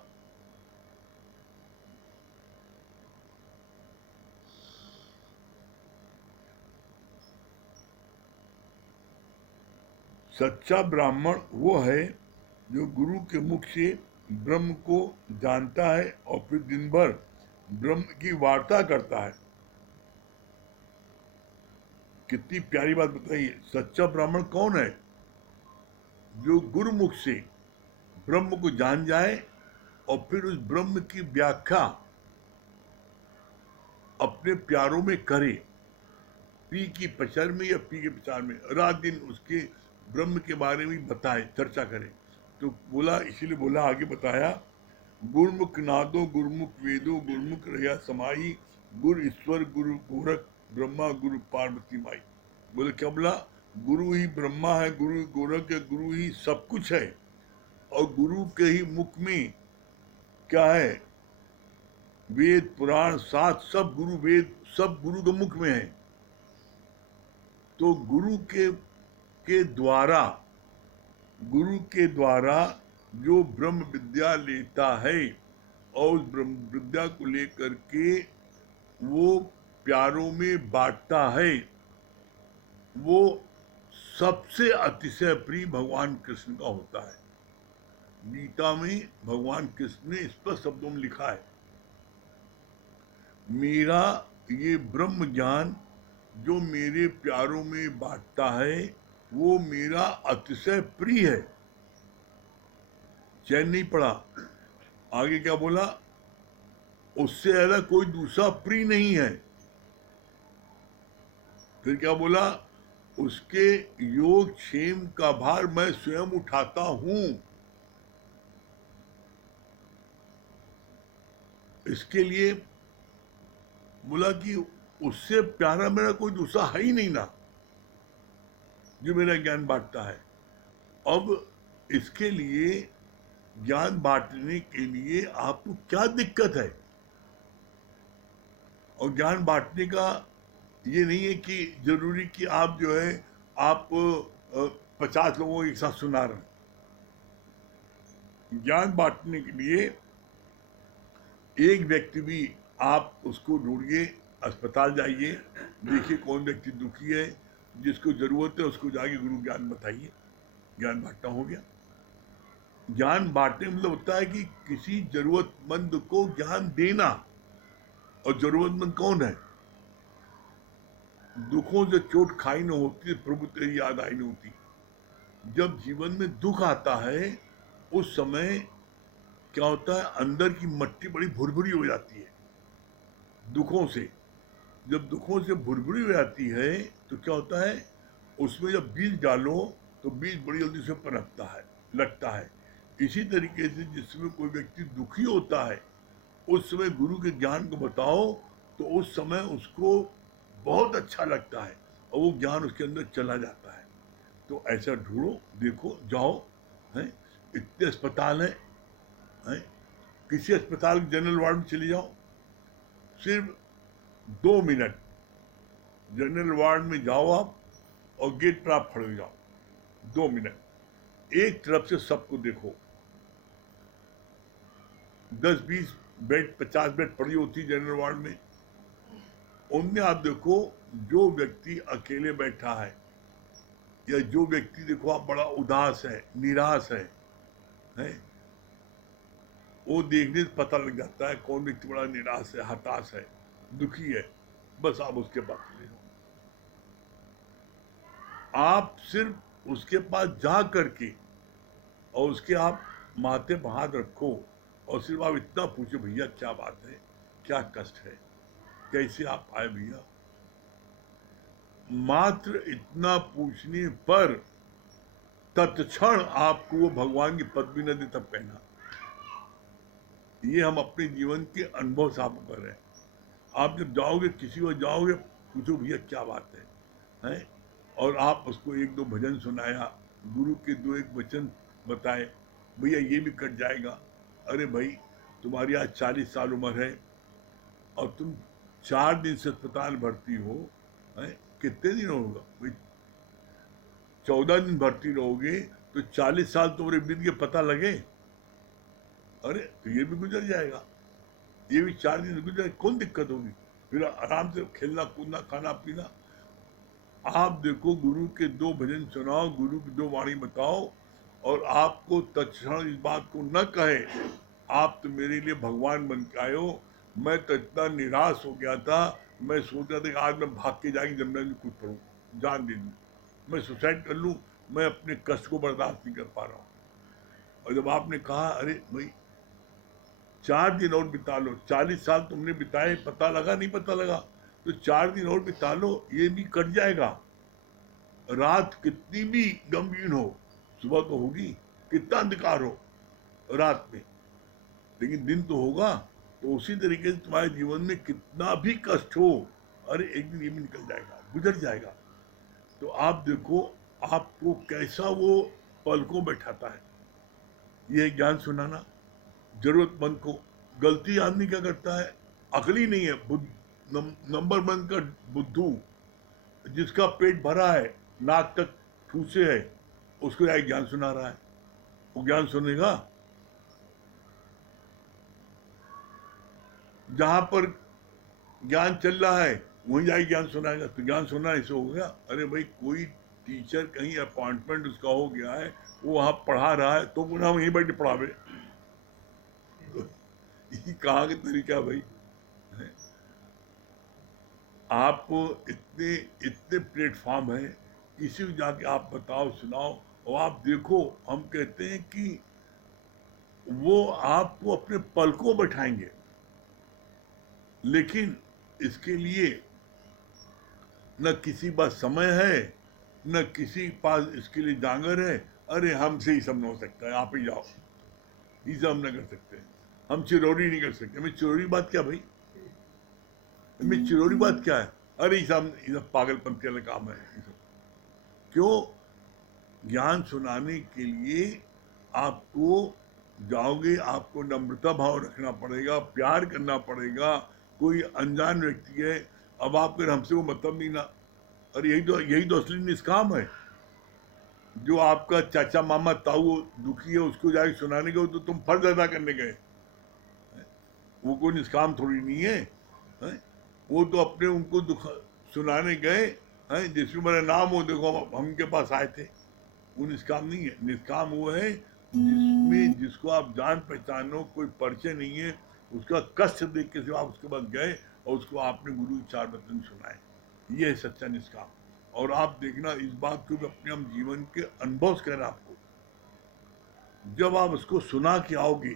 सच्चा ब्राह्मण वो है जो गुरु के मुख से ब्रह्म को जानता है और फिर दिन भर ब्रह्म की वार्ता करता है। कितनी प्यारी बात बताइए। सच्चा ब्राह्मण कौन है? जो गुरुमुख से ब्रह्म को जान जाए और फिर उस ब्रह्म की व्याख्या अपने प्यारों में करे, पी की प्रचार में या पी के प्रचार में रात दिन उसके ब्रह्म के बारे में बताए, चर्चा करे। तो बोला, इसीलिए बोला, आगे बताया, गुरुमुख नादो गुरुमुख वेदो गुरुमुख रया समाई, गुरु ईश्वर गुरु गोरख ब्रह्मा गुरु पार्वती माई। बोले क्या बोला? गुरु ही ब्रह्मा है, गुरु ही गोरख है, गुरु ही सब कुछ है, और गुरु के ही मुख में क्या है? वेद पुराण शास्त्र सब गुरु, वेद सब गुरु के मुख में है। तो गुरु के द्वारा, गुरु के द्वारा जो ब्रह्म विद्या लेता है और उस ब्रह्म विद्या को लेकर के वो प्यारों में बांटता है, वो सबसे अतिशय प्रिय भगवान कृष्ण का होता है। गीता में भगवान कृष्ण ने स्पष्ट शब्दों में लिखा है, मेरा ये ब्रह्म ज्ञान जो मेरे प्यारों में बांटता है वो मेरा अतिशय प्रिय है। चैन नहीं पड़ा। आगे क्या बोला? उससे ज्यादा कोई दूसरा प्रिय नहीं है। फिर क्या बोला? उसके योग क्षेम का भार मैं स्वयं उठाता हूं। इसके लिए बोला कि उससे प्यारा मेरा कोई दूसरा है ही नहीं ना, जो मेरा ज्ञान बांटता है। अब इसके लिए, ज्ञान बांटने के लिए आपको क्या दिक्कत है? और ज्ञान बांटने का ये नहीं है कि जरूरी कि आप जो है आप 50 लोगों को एक साथ सुना रहे हैं। ज्ञान बांटने के लिए एक व्यक्ति भी आप उसको ढूंढिए, अस्पताल जाइए, देखिए कौन व्यक्ति दुखी है, जिसको जरूरत है उसको जाके गुरु ज्ञान बताइए, ज्ञान बांटना हो गया। ज्ञान बांटने मतलब होता है कि किसी जरूरतमंद को ज्ञान देना। और जरूरतमंद कौन है? दुखों से चोट खाई न होती, प्रभु तेरी याद आई न होती। जब जीवन में दुख आता है उस समय क्या होता है? अंदर की मट्टी बड़ी भुरभुरी हो जाती है दुखों से। जब दुखों से भुरभुरी हो जाती है तो क्या होता है? उसमें जब बीज डालो तो बीज बड़ी जल्दी से पनपता है, लगता है। इसी तरीके से जिसमें कोई व्यक्ति दुखी होता है उस समय गुरु के ज्ञान को बताओ तो उस समय उसको बहुत अच्छा लगता है और वो ज्ञान उसके अंदर चला जाता है। तो ऐसा ढूंढो, देखो, जाओ, हैं? इतने अस्पताल हैं? किसी अस्पताल के जनरल वार्ड में चले जाओ, सिर्फ 2 मिनट जनरल वार्ड में जाओ आप, और गेट पर आप खड़े हो जाओ 2 मिनट, एक तरफ से सबको देखो। 10-20 बेड, 50 बेड पड़ी होती जनरल वार्ड में, उनमें आप देखो जो व्यक्ति अकेले बैठा है या जो व्यक्ति देखो आप बड़ा उदास है, निराश है? वो देखने से पता लग जाता है कौन व्यक्ति बड़ा निराश है, हताश है, दुखी है। बस आप उसके पास चले जाओ। आप सिर्फ उसके पास जा करके और उसके आप माथे पर हाथ रखो और सिर्फ आप इतना पूछो, भैया क्या बात है, क्या कष्ट है, कैसे आप आए भैया। मात्र इतना पूछने पर तत्क्षण आपको वो भगवान की पदवी न दे तब कहना। ये हम अपने जीवन के अनुभव से आपको कर रहे हैं। आप जब जाओगे, किसी को जाओगे, पूछो भैया क्या बात है? और आप उसको 1-2 भजन सुनाया, गुरु के 2-1 वचन बताए, भैया ये भी कट जाएगा। अरे भाई, तुम्हारी आज 40 साल उम्र है और तुम 4 दिन से अस्पताल भर्ती हो, है? कितने दिन होगा भाई? 14 दिन भर्ती रहोगे तो 40 साल तुम्हारे बीत के पता लगे? अरे तो ये भी गुजर जाएगा, ये भी 4 दिन गुजर, कौन दिक्कत होगी? फिर आराम से खेलना कूदना, खाना पीना। आप देखो, गुरु के 2 भजन सुनाओ, गुरु की 2 वाणी बताओ, और आपको तत्क्षण इस बात को न कहे, आप तो मेरे लिए भगवान बन के आए हो। मैं तो इतना निराश हो गया था, मैं सोच रहा था कि आज मैं भाग के जाके जंगल में कूद पड़ूं, जान दे दूं, मैं सुसाइड कर लूं, मैं अपने कष्ट को बर्दाश्त नहीं कर पा रहा हूँ। और जब आपने कहा अरे भाई 4 दिन और बिता लो, 40 साल तुमने बिताए, पता लगा नहीं पता लगा, तो 4 दिन और बिता लो, ये भी कट जाएगा। रात कितनी भी गमगीन हो, सुबह तो होगी, कितना अंधकार हो रात में, लेकिन दिन तो होगा। तो उसी तरीके से तुम्हारे जीवन में कितना भी कष्ट हो, अरे एक दिन ये भी निकल जाएगा, गुजर जाएगा। तो आप देखो आपको कैसा वो पलकों बैठाता है, ये ज्ञान सुनाना जरूरतमंद को। गलती आदमी क्या करता है, अकली नहीं है, नंबर वन का बुद्धू, जिसका पेट भरा है, नाक तक ठूसे है, उसको यह ज्ञान सुना रहा है। वो ज्ञान सुनेगा जहां पर ज्ञान चल रहा है, वहीं जाके ज्ञान सुनाएगा। तो ज्ञान सुनना ऐसे हो गया, अरे भाई कोई टीचर कहीं अपॉइंटमेंट उसका हो गया है, वो वहां पढ़ा रहा है, तो पुनः वहीं बैठ पढ़ावे। तो ये कहाँ के तरीका भाई है? आप इतने इतने प्लेटफॉर्म है, किसी को जाके आप बताओ सुनाओ, और आप देखो हम कहते हैं कि वो आपको अपने पलकों बैठाएंगे, लेकिन इसके लिए न किसी पास समय है, न किसी के पास इसके लिए जांगर है। अरे हमसे ही सब न हो सकता है, आप ही जाओ, ये सब हम न कर सकते, हम चिरौरी नहीं कर सकते। मैं चिरौरी बात क्या भाई, मैं चिरौरी बात क्या है, अरे ये सब पागलपंती वाला काम है। ये सब क्यों? ज्ञान सुनाने के लिए आपको जाओगे, आपको नम्रता भाव रखना पड़ेगा, प्यार करना पड़ेगा। कोई अनजान व्यक्ति है, अब आप फिर हमसे वो मतलब नहीं ना, और यही तो असली निष्काम है। जो आपका चाचा मामा ताऊ दुखी है, उसको जाके सुनाने गए, तो तुम फर्ज अदा करने गए, वो कोई निष्काम थोड़ी नहीं है, है? वो तो अपने उनको दुख सुनाने गए हैं, जिसमें मेरा नाम हो, देखो हम उनके पास आए थे। वो निष्काम नहीं है। निष्काम वो है जिसमें जिसको आप जान पहचानो, कोई परिचय नहीं है, उसका कष्ट देख के आप उसके पास गए और उसको आपने गुरु के 4 वचन सुनाए, ये है सच्चा निष्काम। और आप देखना, इस बात को भी अपने हम जीवन के अनुभव से कह रहे आपको, जब आप उसको सुना के आओगे,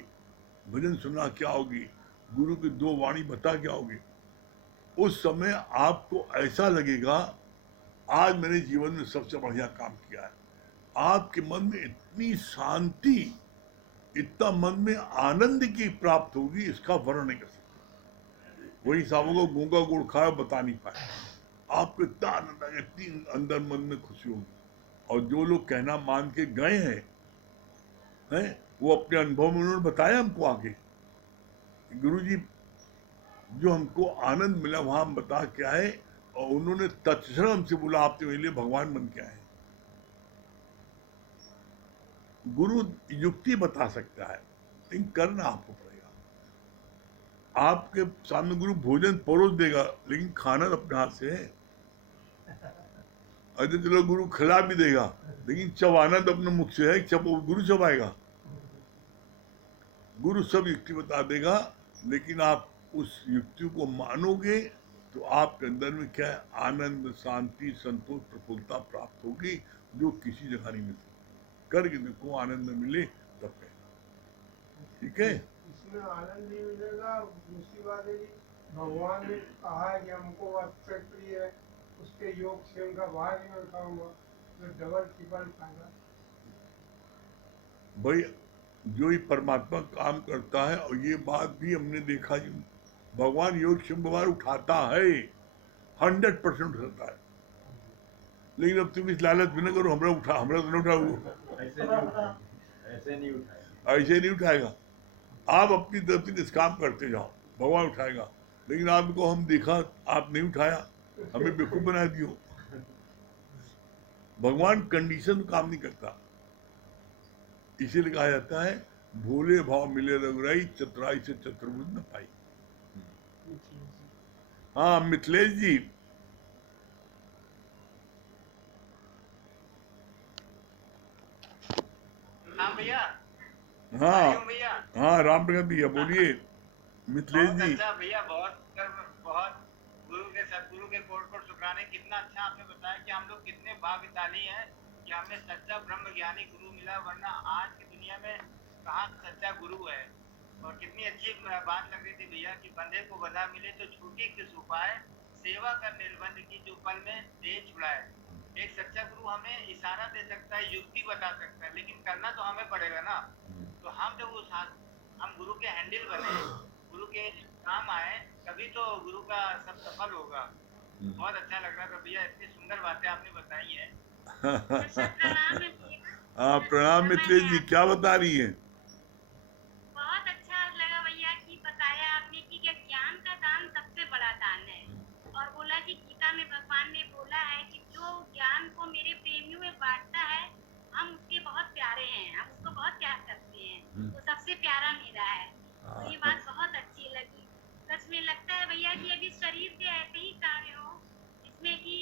भजन सुना के आओगे, गुरु की 2 वाणी बता के आओगे, उस समय आपको ऐसा लगेगा आज मैंने जीवन में सबसे बढ़िया काम किया है। आपके मन में इतनी शांति, इतना मन में आनंद की प्राप्त होगी, इसका वर्णन नहीं कर सकते। वही साहब को गूंगा गुड़ खाया बता नहीं पाए, आपको इतना आनंद आएगा, इतनी अंदर मन में खुशी होगी। और जो लोग कहना मान के गए हैं, वो अपने अनुभव में उन्होंने बताया हमको आगे, गुरु जी जो हमको आनंद मिला वहां हम बता क्या है, और उन्होंने तत्क्षण हमसे बोला आपके मेरे लिए भगवान बन के आए। गुरु युक्ति बता सकता है, लेकिन करना आपको पड़ेगा। आपके सामने गुरु भोजन परोस देगा, लेकिन खाना तो अपने हाथ से है। अरे चलो गुरु खिला भी देगा, लेकिन चबाना तो अपने मुख से है, गुरु चबाएगा। गुरु सब युक्ति बता देगा, लेकिन आप उस युक्ति को मानोगे तो आपके अंदर में क्या है, आनंद, शांति, संतोष, प्रफुल्लता प्राप्त होगी, जो किसी जगह नहीं मिलती। करके देखो, आनंद मिले तब कहें, ठीक है। इसमें आनंद नहीं मिलेगा। दूसरी बात है कि भगवान ने कहा है कि हमको अक्षय प्रिय है, उसके योग से उनका भार नहीं उठाऊंगा, तो डबल ट्रिपल फायदा। भाई जो ही परमात्मा काम करता है, और ये बात भी हमने देखा, भगवान योग से भार उठाता है, 100% उठाता है। लेकिन अब तुम इस लालच भी ना करो, हमरा तो नहीं उठाओ, ऐसे नहीं उठाएगा। आप अपनी तरफ से इस काम करते जाओ, भगवान उठाएगा। लेकिन आपको हम देखा, आप नहीं उठाया, हमें बेवकूफ बना दियो। भगवान कंडीशन काम नहीं करता, इसीलिए कहा जाता है भोले भाव मिले रघुराई, चतुराई से चतुर्भुज न पाई। हाँ मिथिलेश जी। हाँ भैया। हाँ हरिओम भैया। हाँ, राम प्रकाश भैया बोलिए। मिथिलेश बहुत जी। अच्छा भैया, बहुत सदगुरु के कोट कोट शुक्राने। कितना अच्छा आपने बताया कि हम लोग कितने भाग्यशाली हैं कि हमें सच्चा ब्रह्म ज्ञानी गुरु मिला, वरना आज की दुनिया में कहाँ सच्चा गुरु है। और कितनी अच्छी बात लग रही थी भैया कि बंधे को बंधा मिले तो छूटे किस उपाय, सेवा कर निर्बंध की जो पल में दे छुड़ाए। एक सच्चा गुरु हमें इशारा दे सकता है, युक्ति बता सकता है, लेकिन करना तो हमें पड़ेगा ना। तो हम जब हम गुरु के हैंडल बने, गुरु के काम आए, तभी तो गुरु का सब सफल होगा। बहुत अच्छा लग रहा था भैया, इतनी सुंदर बातें आपने बताई है। अच्छा, प्रणाम है भैया। हाँ प्रणाम मित्रेश जी, क्या बता रही है? बहुत अच्छा लगा भैया कि बताया आपने कि ज्ञान का दान सबसे बड़ा दान है। और बोला कि गीता में भगवान ने बोला है कि जो ज्ञान को मेरे प्रेमियों में बांटता है, हम उसके बहुत प्यारे हैं, हम उसको बहुत प्यार करते हैं, वो सबसे प्यारा मेरा है। तो ये बात बहुत अच्छी लगी। सच में लगता है भैया कि अभी शरीर के ऐसे ही कार्य हो जिसमें कि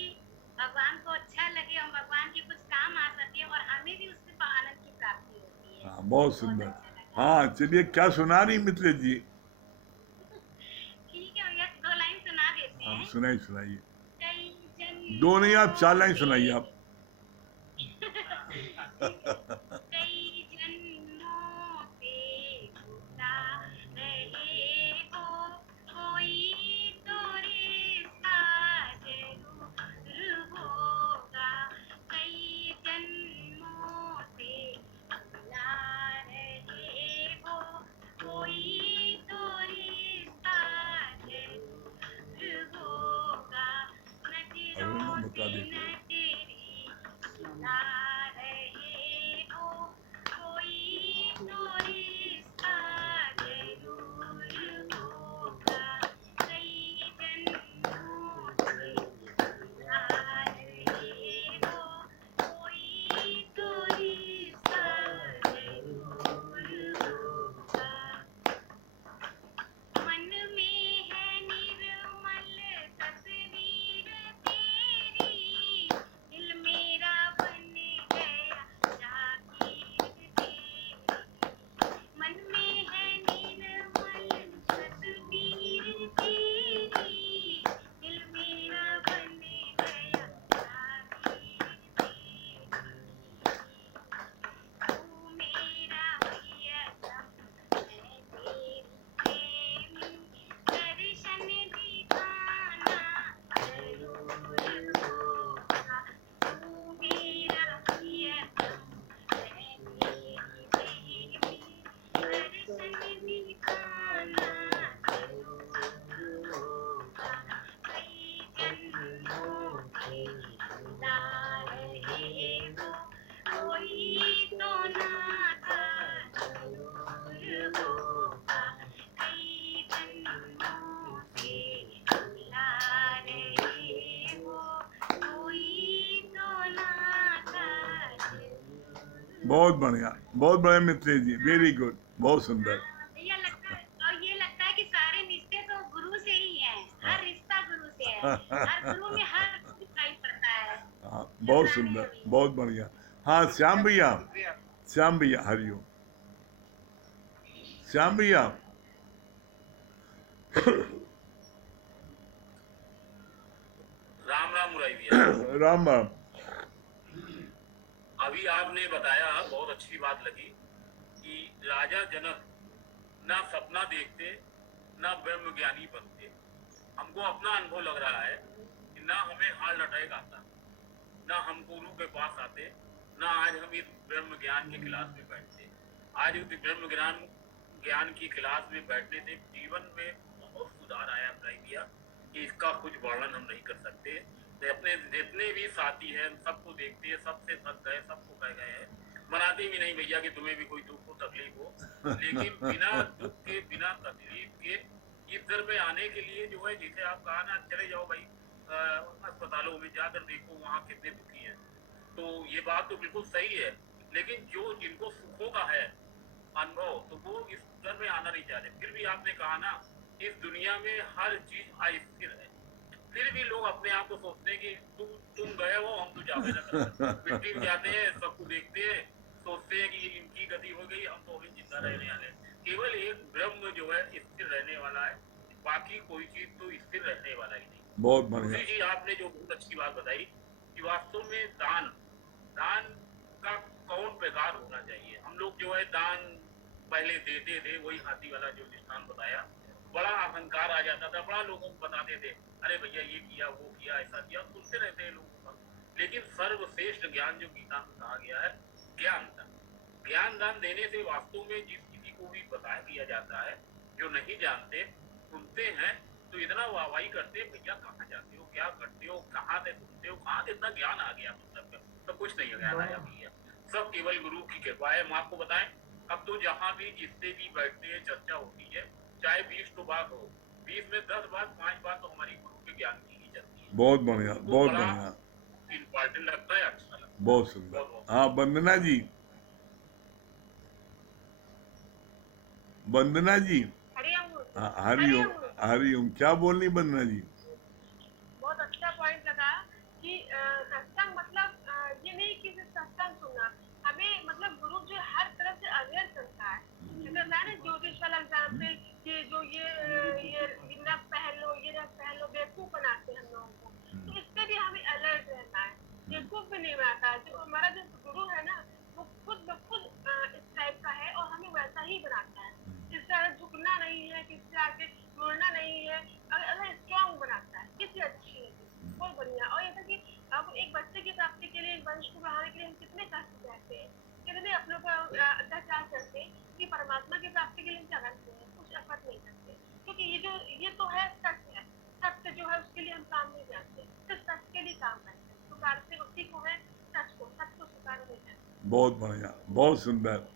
भगवान को अच्छा लगे और भगवान के कुछ काम आ सके और हमें भी उससे आनंद की प्राप्ति होती है। हाँ बहुत बहुत सुंदर। अच्छा लगा। हाँ चलिए, क्या सुना रही मित्रेश जी? ठीक है भैया, 2 लाइन सुना देते हाँ हैं। सुनाइए सुनाइए। कई 2 नहीं, आप 4 लाइन जन्मों सुनाइए से आप। ठीक है। कई जन्मों से जुड़ा रहे हो, कोई तो रिश्ता जरूर होगा। कई जन्मों से जुड़ा रहे हो, कोई तो रिश्ता जरूर होगा। अरे ना नजरों बता से दे। नजरें मिला रहे हो, कोई तो रिश्ता जरूर होगा। कई जन्मों से मिला रहे हो, कोई तो रिश्ता जरूर होगा। मन में है निर्मल तस्वीर तेरी, दिल मेरा बन गया जागीर तेरी। मन में है निर्मल तस्वीर तेरी, दिल मेरा बन गया जागीर तेरी। तू मेरा प्रियतम, मैं तेरी प्रेमी, दर्शन दिखाना जरूर होगा। तू मेरा प्रियतम, मैं तेरी प्रेमी, दर्शन दिखाना जरूर होगा। कई जन्मों से मिला रहे हो, कोई तो नाता जरूर होगा। कई जन्मों से मिला रहे हो, कोई तो नाता बहुत जरूर बढ़िया मित्रेश जी, वेरी गुड, बहुत सुंदर। हाँ, भैया लगता है, और ये लगता है कि सारे रिश्ते तो गुरु से ही हैं। हर रिश्ता गुरु से है। हर गुरु में हर गुरु दिखाई पड़ता है। हाँ बहुत चलता सुंदर, रहेगा भैया। बहुत बढ़िया। हाँ श्याम भैया, शुक्रिया। श्याम भैया हरिओम। श्याम भैया राम राम मुरारी भैया। राम राम। अभी आपने बताया, बहुत अच्छी बात लगी कि राजा जनक ना सपना देखते, ना ब्रह्म ज्ञानी बनते। हमको अपना अनुभव लग रहा है कि ना हमें हाल लटाएगा आता, ना हम गुरु के पास आते, ना आज हम इस ब्रह्म ज्ञान के क्लास में बैठते। आज उस ब्रह्म ज्ञान की क्लास में बैठने से जीवन में बहुत सुधार आया भैया कि इसका कुछ वर्णन हम नहीं कर सकते। तो अपने जितने भी साथी हैं सबको देखते हैं, सबसे थक गए, सबको कह गए हैं, मनाते भी नहीं भैया कि तुम्हें भी कोई दुख हो तकलीफ हो, लेकिन बिना दुख के बिना तकलीफ के इस दर में आने के लिए जो है, जैसे आप कहा ना, चले जाओ भाई अस्पतालों में जाकर देखो वहाँ कितने दुखी हैं। तो ये बात तो बिल्कुल सही है, लेकिन जो जिनको सुखों का है अनुभव, तो वो इस दर में आना नहीं चाहते। फिर भी आपने कहा ना, इस दुनिया में हर चीज अस्थिर है, फिर भी लोग अपने आप को सोचते हैं कि तुम गए हो, हम तो जावे ना कर मिट्टी में जाते हैं, सबको देखते हैं, सोचते हैं कि इनकी गति हो गई, हम तो अभी जिंदा रहने वाले हैं। केवल एक ब्रह्म जो है स्थिर रहने वाला है, बाकी कोई चीज तो स्थिर रहने वाला ही नहीं। बहुत बढ़िया। दूसरी चीज आपने जो बहुत अच्छी बात बताई कि वास्तव में दान का कौन प्रकार होना चाहिए। हम लोग जो है दान पहले देते थे, वही हाथी वाला जो दृष्टांत बताया, बड़ा अहंकार आ जाता था, बड़ा लोगों को बताते थे, अरे भैया ये किया वो किया ऐसा किया, सुनते रहते हैं लोगों का। लेकिन सर्वश्रेष्ठ ज्ञान जो गीता में कहा गया है, ज्ञान दान। ज्ञान दान देने से वास्तव में जिस किसी को भी बता दिया जाता है, जो नहीं जानते सुनते हैं तो इतना वाहवाही करते, भैया कहाँ जाते हो, क्या करते हो, कहाँ से सुनते हो, कहाँ से इतना ज्ञान आ गया, मतलब सब कुछ नहीं ज्ञान आया भैया, सब केवल गुरु की कृपा है। हम आपको बताएं, अब तो जहाँ भी जिससे भी बैठते हैं चर्चा होती है, चाहे 20 तो बात हो, 20 में 10 बात 5 बात तो हमारी गुरु के ज्ञान की ही चलती है। बहुत बढ़िया, तो बहुत बड़ा बढ़िया, इम्पोर्टेंट लगता है, अच्छा लगता है। बहुत सुंदर। बहुत बहुत हाँ वंदना जी, वंदना जी। हरिओम। हाँ हरिओम, हरिओम। क्या बोलनी वंदना जी? बहुत अच्छा पॉइंट लगा कि सत्संग मतलब ये नहीं कि सिर्फ सत्संग सुनना, हमें मतलब गुरु जो हर तरफ से अवेयर करता है। जैसे होता है ना ज्योतिष वाला एग्जाम्पल कि जो ये नग पहन लो, ये नग पहन लो, बेवकूफ बनाते हैं हम लोगों को। तो इससे भी हमें अलर्ट रहना है, बेवकूफ भी नहीं बनाता। जो हमारा जो गुरु है ना, वो खुद ब खुद इस टाइप का है और हमें वैसा ही बनाता है। किससे आगे झुकना नहीं है, किससे आगे मुड़ना नहीं है, अगर स्ट्रांग बनाता है, किसी अच्छी है, बहुत बढ़िया। और ये था कि अब एक बच्चे की प्राप्ति के लिए, वंश को बढ़ाने के लिए हम कितने कष्ट सहते हैं, कितने अपनों पर अत्याचार करते हैं, कि परमात्मा की प्राप्ति के लिए हम क्या करते हैं, कुछ एफर्ट नहीं करते। क्योंकि ये तो है सत्य है, सत्य जो है उसके लिए हम काम नहीं करते, सिर्फ सत्य के लिए काम करते हैं, स्वीकारते उसी को है, सच को, सत्य को स्वीकार नहीं करते। बहुत बढ़िया, बहुत सुंदर।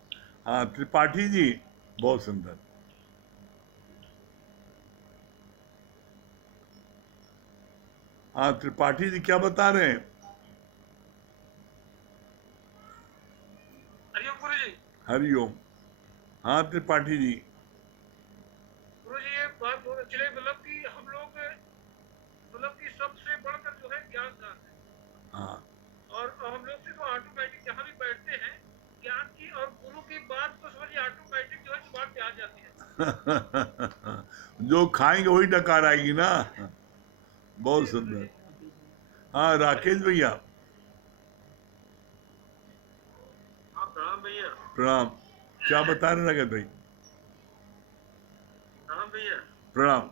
हाँ त्रिपाठी जी, बहुत सुंदर। हाँ त्रिपाठी जी क्या बता रहे हैं? हरिओम गुरु जी। हरिओम। हाँ त्रिपाठी जी। गुरु जी ये बात बहुत अच्छी लगी, मतलब कि हम लोग मतलब कि सबसे बढ़कर जो है ज्ञान दान है। हाँ और हम लोग से तो ऑटोमेटिक जहाँ भी बैठते हैं, ज्ञान की और गुरु की बात तो समझिए ऑटोमेटिक जो है जुबान पे आ जाती है। जो खाएंगे वही डकार आएगी ना। बहुत जी गुरु सुंदर। जी। हाँ राकेश भैया। हाँ प्रणाम भैया। प्रणाम। क्या बता रहे राकेश भाई? प्रणाम भैया। प्रणाम।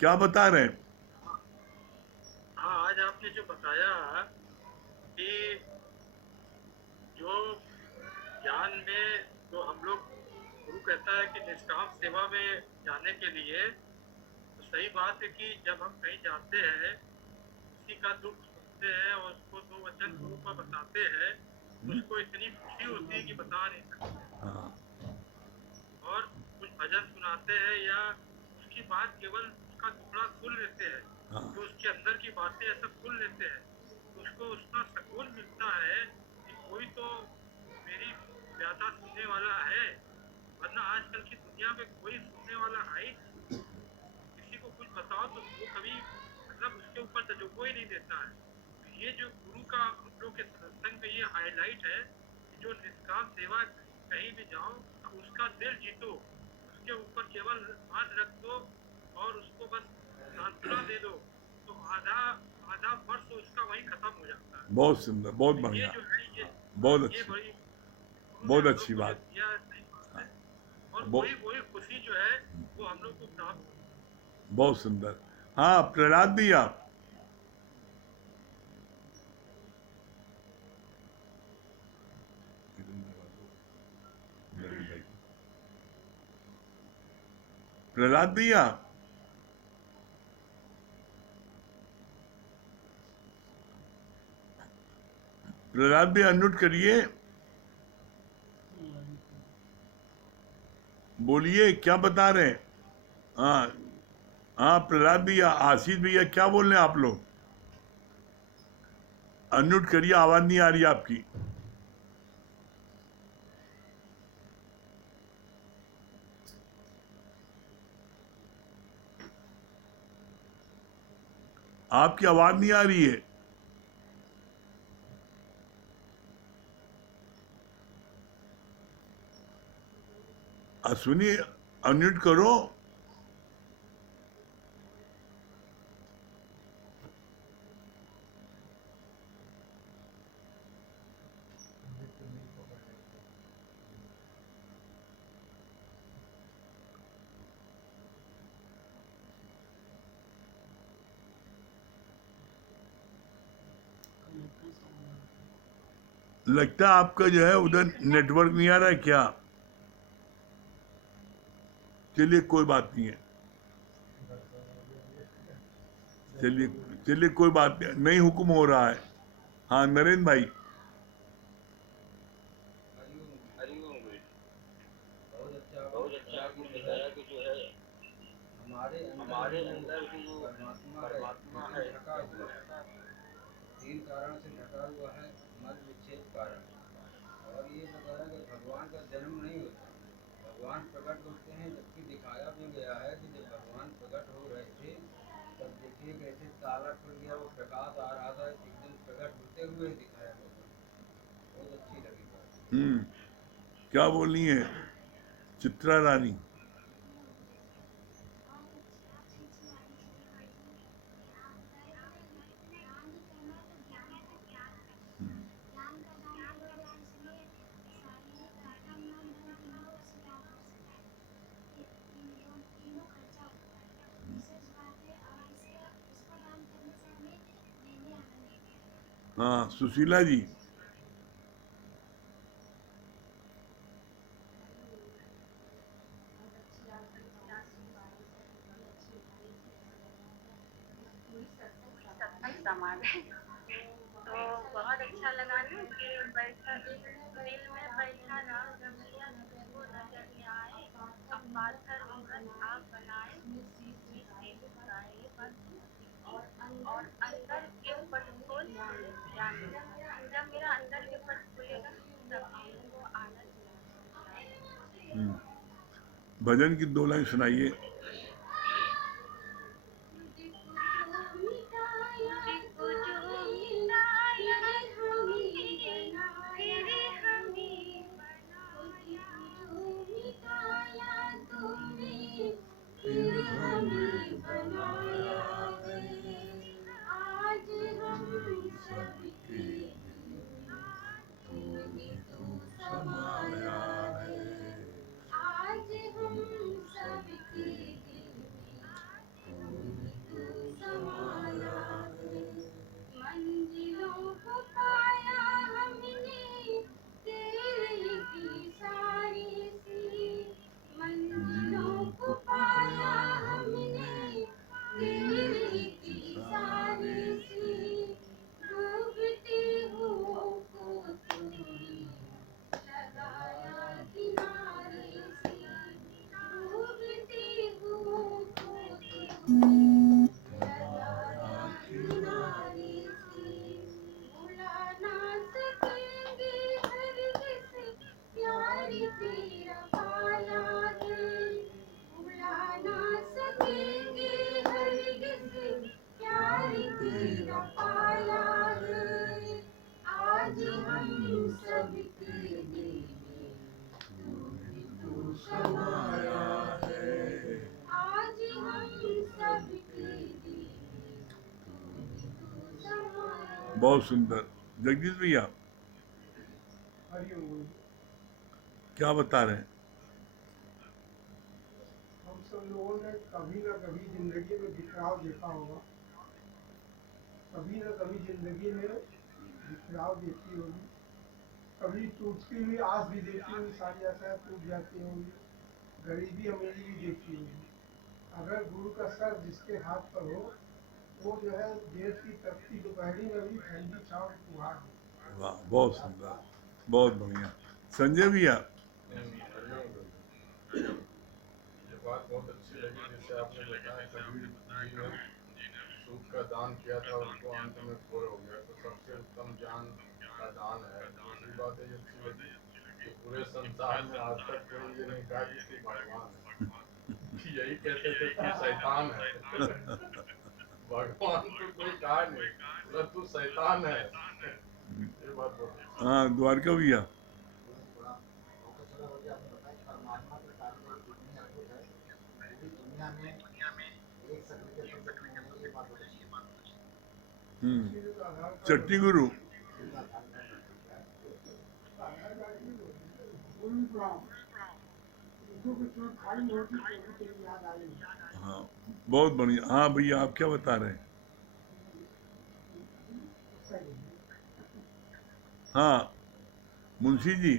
क्या बता रहे हैं? हाँ आज आपने जो बताया कि जो ज्ञान में जो हम लोग, गुरु कहता है कि निष्काम सेवा में जाने के लिए, तो सही बात है कि जब हम कहीं जाते हैं, किसी का दुख सुनते हैं और उसको दो वचन गुरु का बताते हैं, उसको इतनी खुशी होती है कि बता नहीं सकते। हाँ और कुछ भजन सुनाते हैं या उसकी बात केवल उसका टुकड़ा सुन लेते हैं, हाँ जो उसके अंदर की बातें ऐसा सुन लेते हैं, तो उसको उसका सुकून मिलता है कि कोई तो मेरी व्यथा सुनने वाला है, वरना आजकल की दुनिया में कोई सुनने वाला है ही नहीं। किसी को कुछ बताओ तो वो कभी मतलब उसके ऊपर तजुर्बा ही नहीं देता है। तो ये जो गुरु का हम लोग के सत्संग में ये हाईलाइट है कि जो निष्काम सेवा कहीं भी जाओ, उसका दिल जीतो, उसके ऊपर केवल हाथ रख दो और उसको बस सांत्वना दे दो, तो आधा आधा वर्ष उसका वहीं खत्म हो जाता है। बहुत सुंदर, बहुत तो ये बढ़िया, जो है बहुत ये अच्छी, बड़ी गुरु ने बहुत हम अच्छी लोग को जो बात। दिया है, सही बात है। और बहुत वही खुशी जो है वो हम लोग को प्राप्त होती बहुत सुंदर। हाँ प्रहलाद भैया। प्रहलाद भैया। प्रहलाद भैया अनम्यूट करिए, बोलिए क्या बता रहे हैं? हाँ हाँ प्रहलाद भैया, आशीष भैया क्या बोल रहे हैं आप लोग? अनम्यूट करिए, आवाज नहीं आ रही आपकी। आपकी आवाज नहीं आ रही है। सुनिए, अनम्यूट करो। लगता है आपका जो है उधर नेटवर्क नहीं आ रहा है क्या? चलिए कोई बात नहीं है, चलिए चलिए कोई बात नहीं, नहीं हुक्म हो रहा है। हाँ नरेंद्र भाई। हरिओम भाई, बहुत अच्छा आपने बताया कि जो है हमारे अंदर की जो परमात्मा है तीन कारण से ढका हुआ है, मल विक्षेप कारण। और ये बताया कि भगवान का जन्म नहीं होता, भगवान प्रकट होते हैं। जबकि दिखाया भी गया है कि जब भगवान प्रकट हो रहे थे तब देखिए कैसे ताला खुल गया, वो प्रकाश आ रहा था, एकदम प्रकट होते हुए दिखाया गया। बहुत अच्छी लगी बात। क्या बोलनी है चित्रा रानी? हाँ सुशीला जी। समा गए तो बहुत अच्छा लगा ना कि बैठा एक दिल में बैठा ना जब भैया वो नजर में आए अब पाथर मूरत आप बनाए और अंदर के पट खोल जान जब मेरा अंदर के पट खुलेगा तब वो आनंद भजन की 2 लाइन सुनाइए। मंजिलों को पाया हमने तेरे की सारी सी मंजिलों को पाया हमने तेरे की सारी सी डूबती हूँ को तुमने लगाया किनारे से डूबती हूँ को तुमने लगाया किनारे से भुला ना सकेंगे हरगिज़ प्यार तेरा पाया है भुला ना सकेंगे हरगिज़ प्यार तेरा पाया है आज हम सबके दिल में तूने तो समाया है आज हम सबके दिल में तूने तो समाया। बहुत सुंदर। जगदीश भैया क्या बता रहे हैं? हम सब लोगों ने कभी ना कभी जिंदगी में बिखराव देखा होगा, कभी ना कभी जिंदगी में बिखराव देखी होगी, कभी टूटती हुई आस भी देखी होगी, सारी आशाएं टूट जाती होंगी, गरीबी अमीरी भी देखी होगी। अगर गुरु का सर जिसके हाथ पर हो वो जो है देश की तपती दोपहरी में भी ठंडी छांव की फुहार हो। वाह बहुत सुंदर, बहुत बढ़िया। संजय भैया ये बात बहुत अच्छी लगी जैसे आपने बताया कबीर जी ने सूद का दान किया था, उसको अंत में खोर हो गया, तो सबसे उत्तम ज्ञान का दान है। दूसरी बात ये अच्छी लगी कि पूरे संसार में आज तक कोई ये नहीं कहा कि तू भगवान है, यही कहते थे तू शैतान है। भगवान को कोई कहा नहीं, बोला तू शैतान है। ये बात बहुत। हाँ द्वारका भैया चट्टी गुरु हाँ बहुत बढ़िया। हाँ भैया आप क्या बता रहे हैं? हाँ मुंशी जी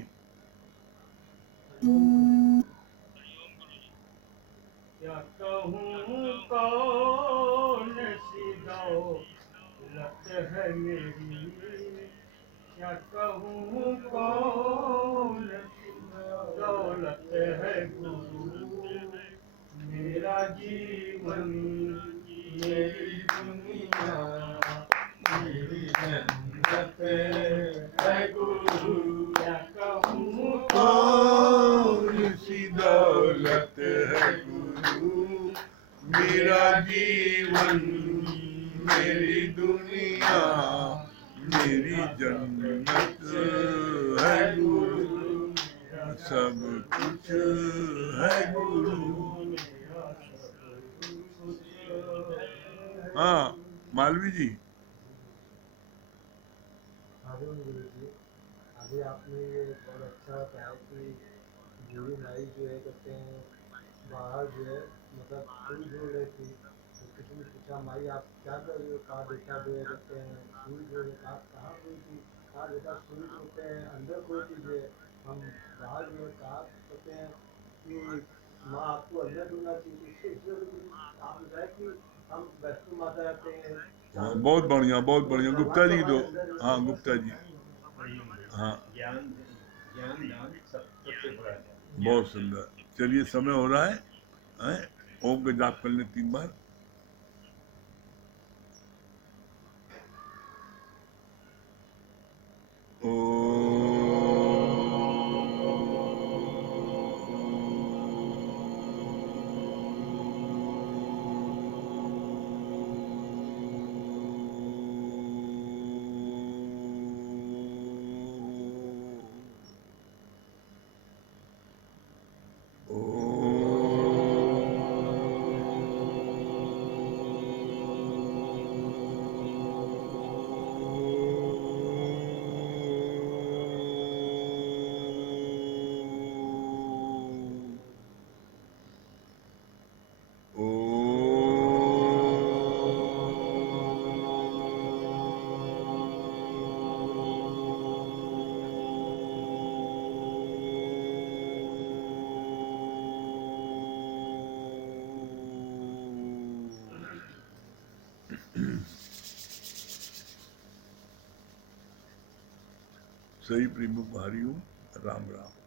क्या कहूँ कौन सी दौलत है मेरी, क्या कहूँ कौन सी दौलत है गुरु, मेरा जीवन मेरी दुनिया मेरी जन्नत है गुरु, क्या कहूँ कौन सी दौलत है गुरु, मेरा जीवन मेरी दुनिया मेरी जन्नत है गुरु, सब कुछ है गुरु। हाँ मालवी जी। हारून गुरु जी, अभी आपने ये बहुत अच्छा बताया कि बूढ़ी नाई जो है कहते हैं बाहर जो है मतलब सुई जोड़ रही थी, तो किसी ने पूछा माई आप क्या कर रही हो, कहा बेटा जो है कहते हैं सुई जोड़ रहे, कहा कहाँ कोई थी, कहा बेटा सुई जोड़ते हैं अंदर कोई चीज़ है, हम बाहर जो है कहा कहते हैं कि माँ आपको अंदर ढूंढना चाहिए, इसलिए आप बताया कि हम वैष्णो माता जाते हैं। हाँ बहुत बढ़िया गुप्ता जी दो। हाँ गुप्ता जी। हाँ ज्ञान दान सबसे बड़ा है। बहुत सुंदर। चलिए समय हो रहा है, ओम का जाप कर लें 3 बार। सही प्रमुख हरिओम राम राम।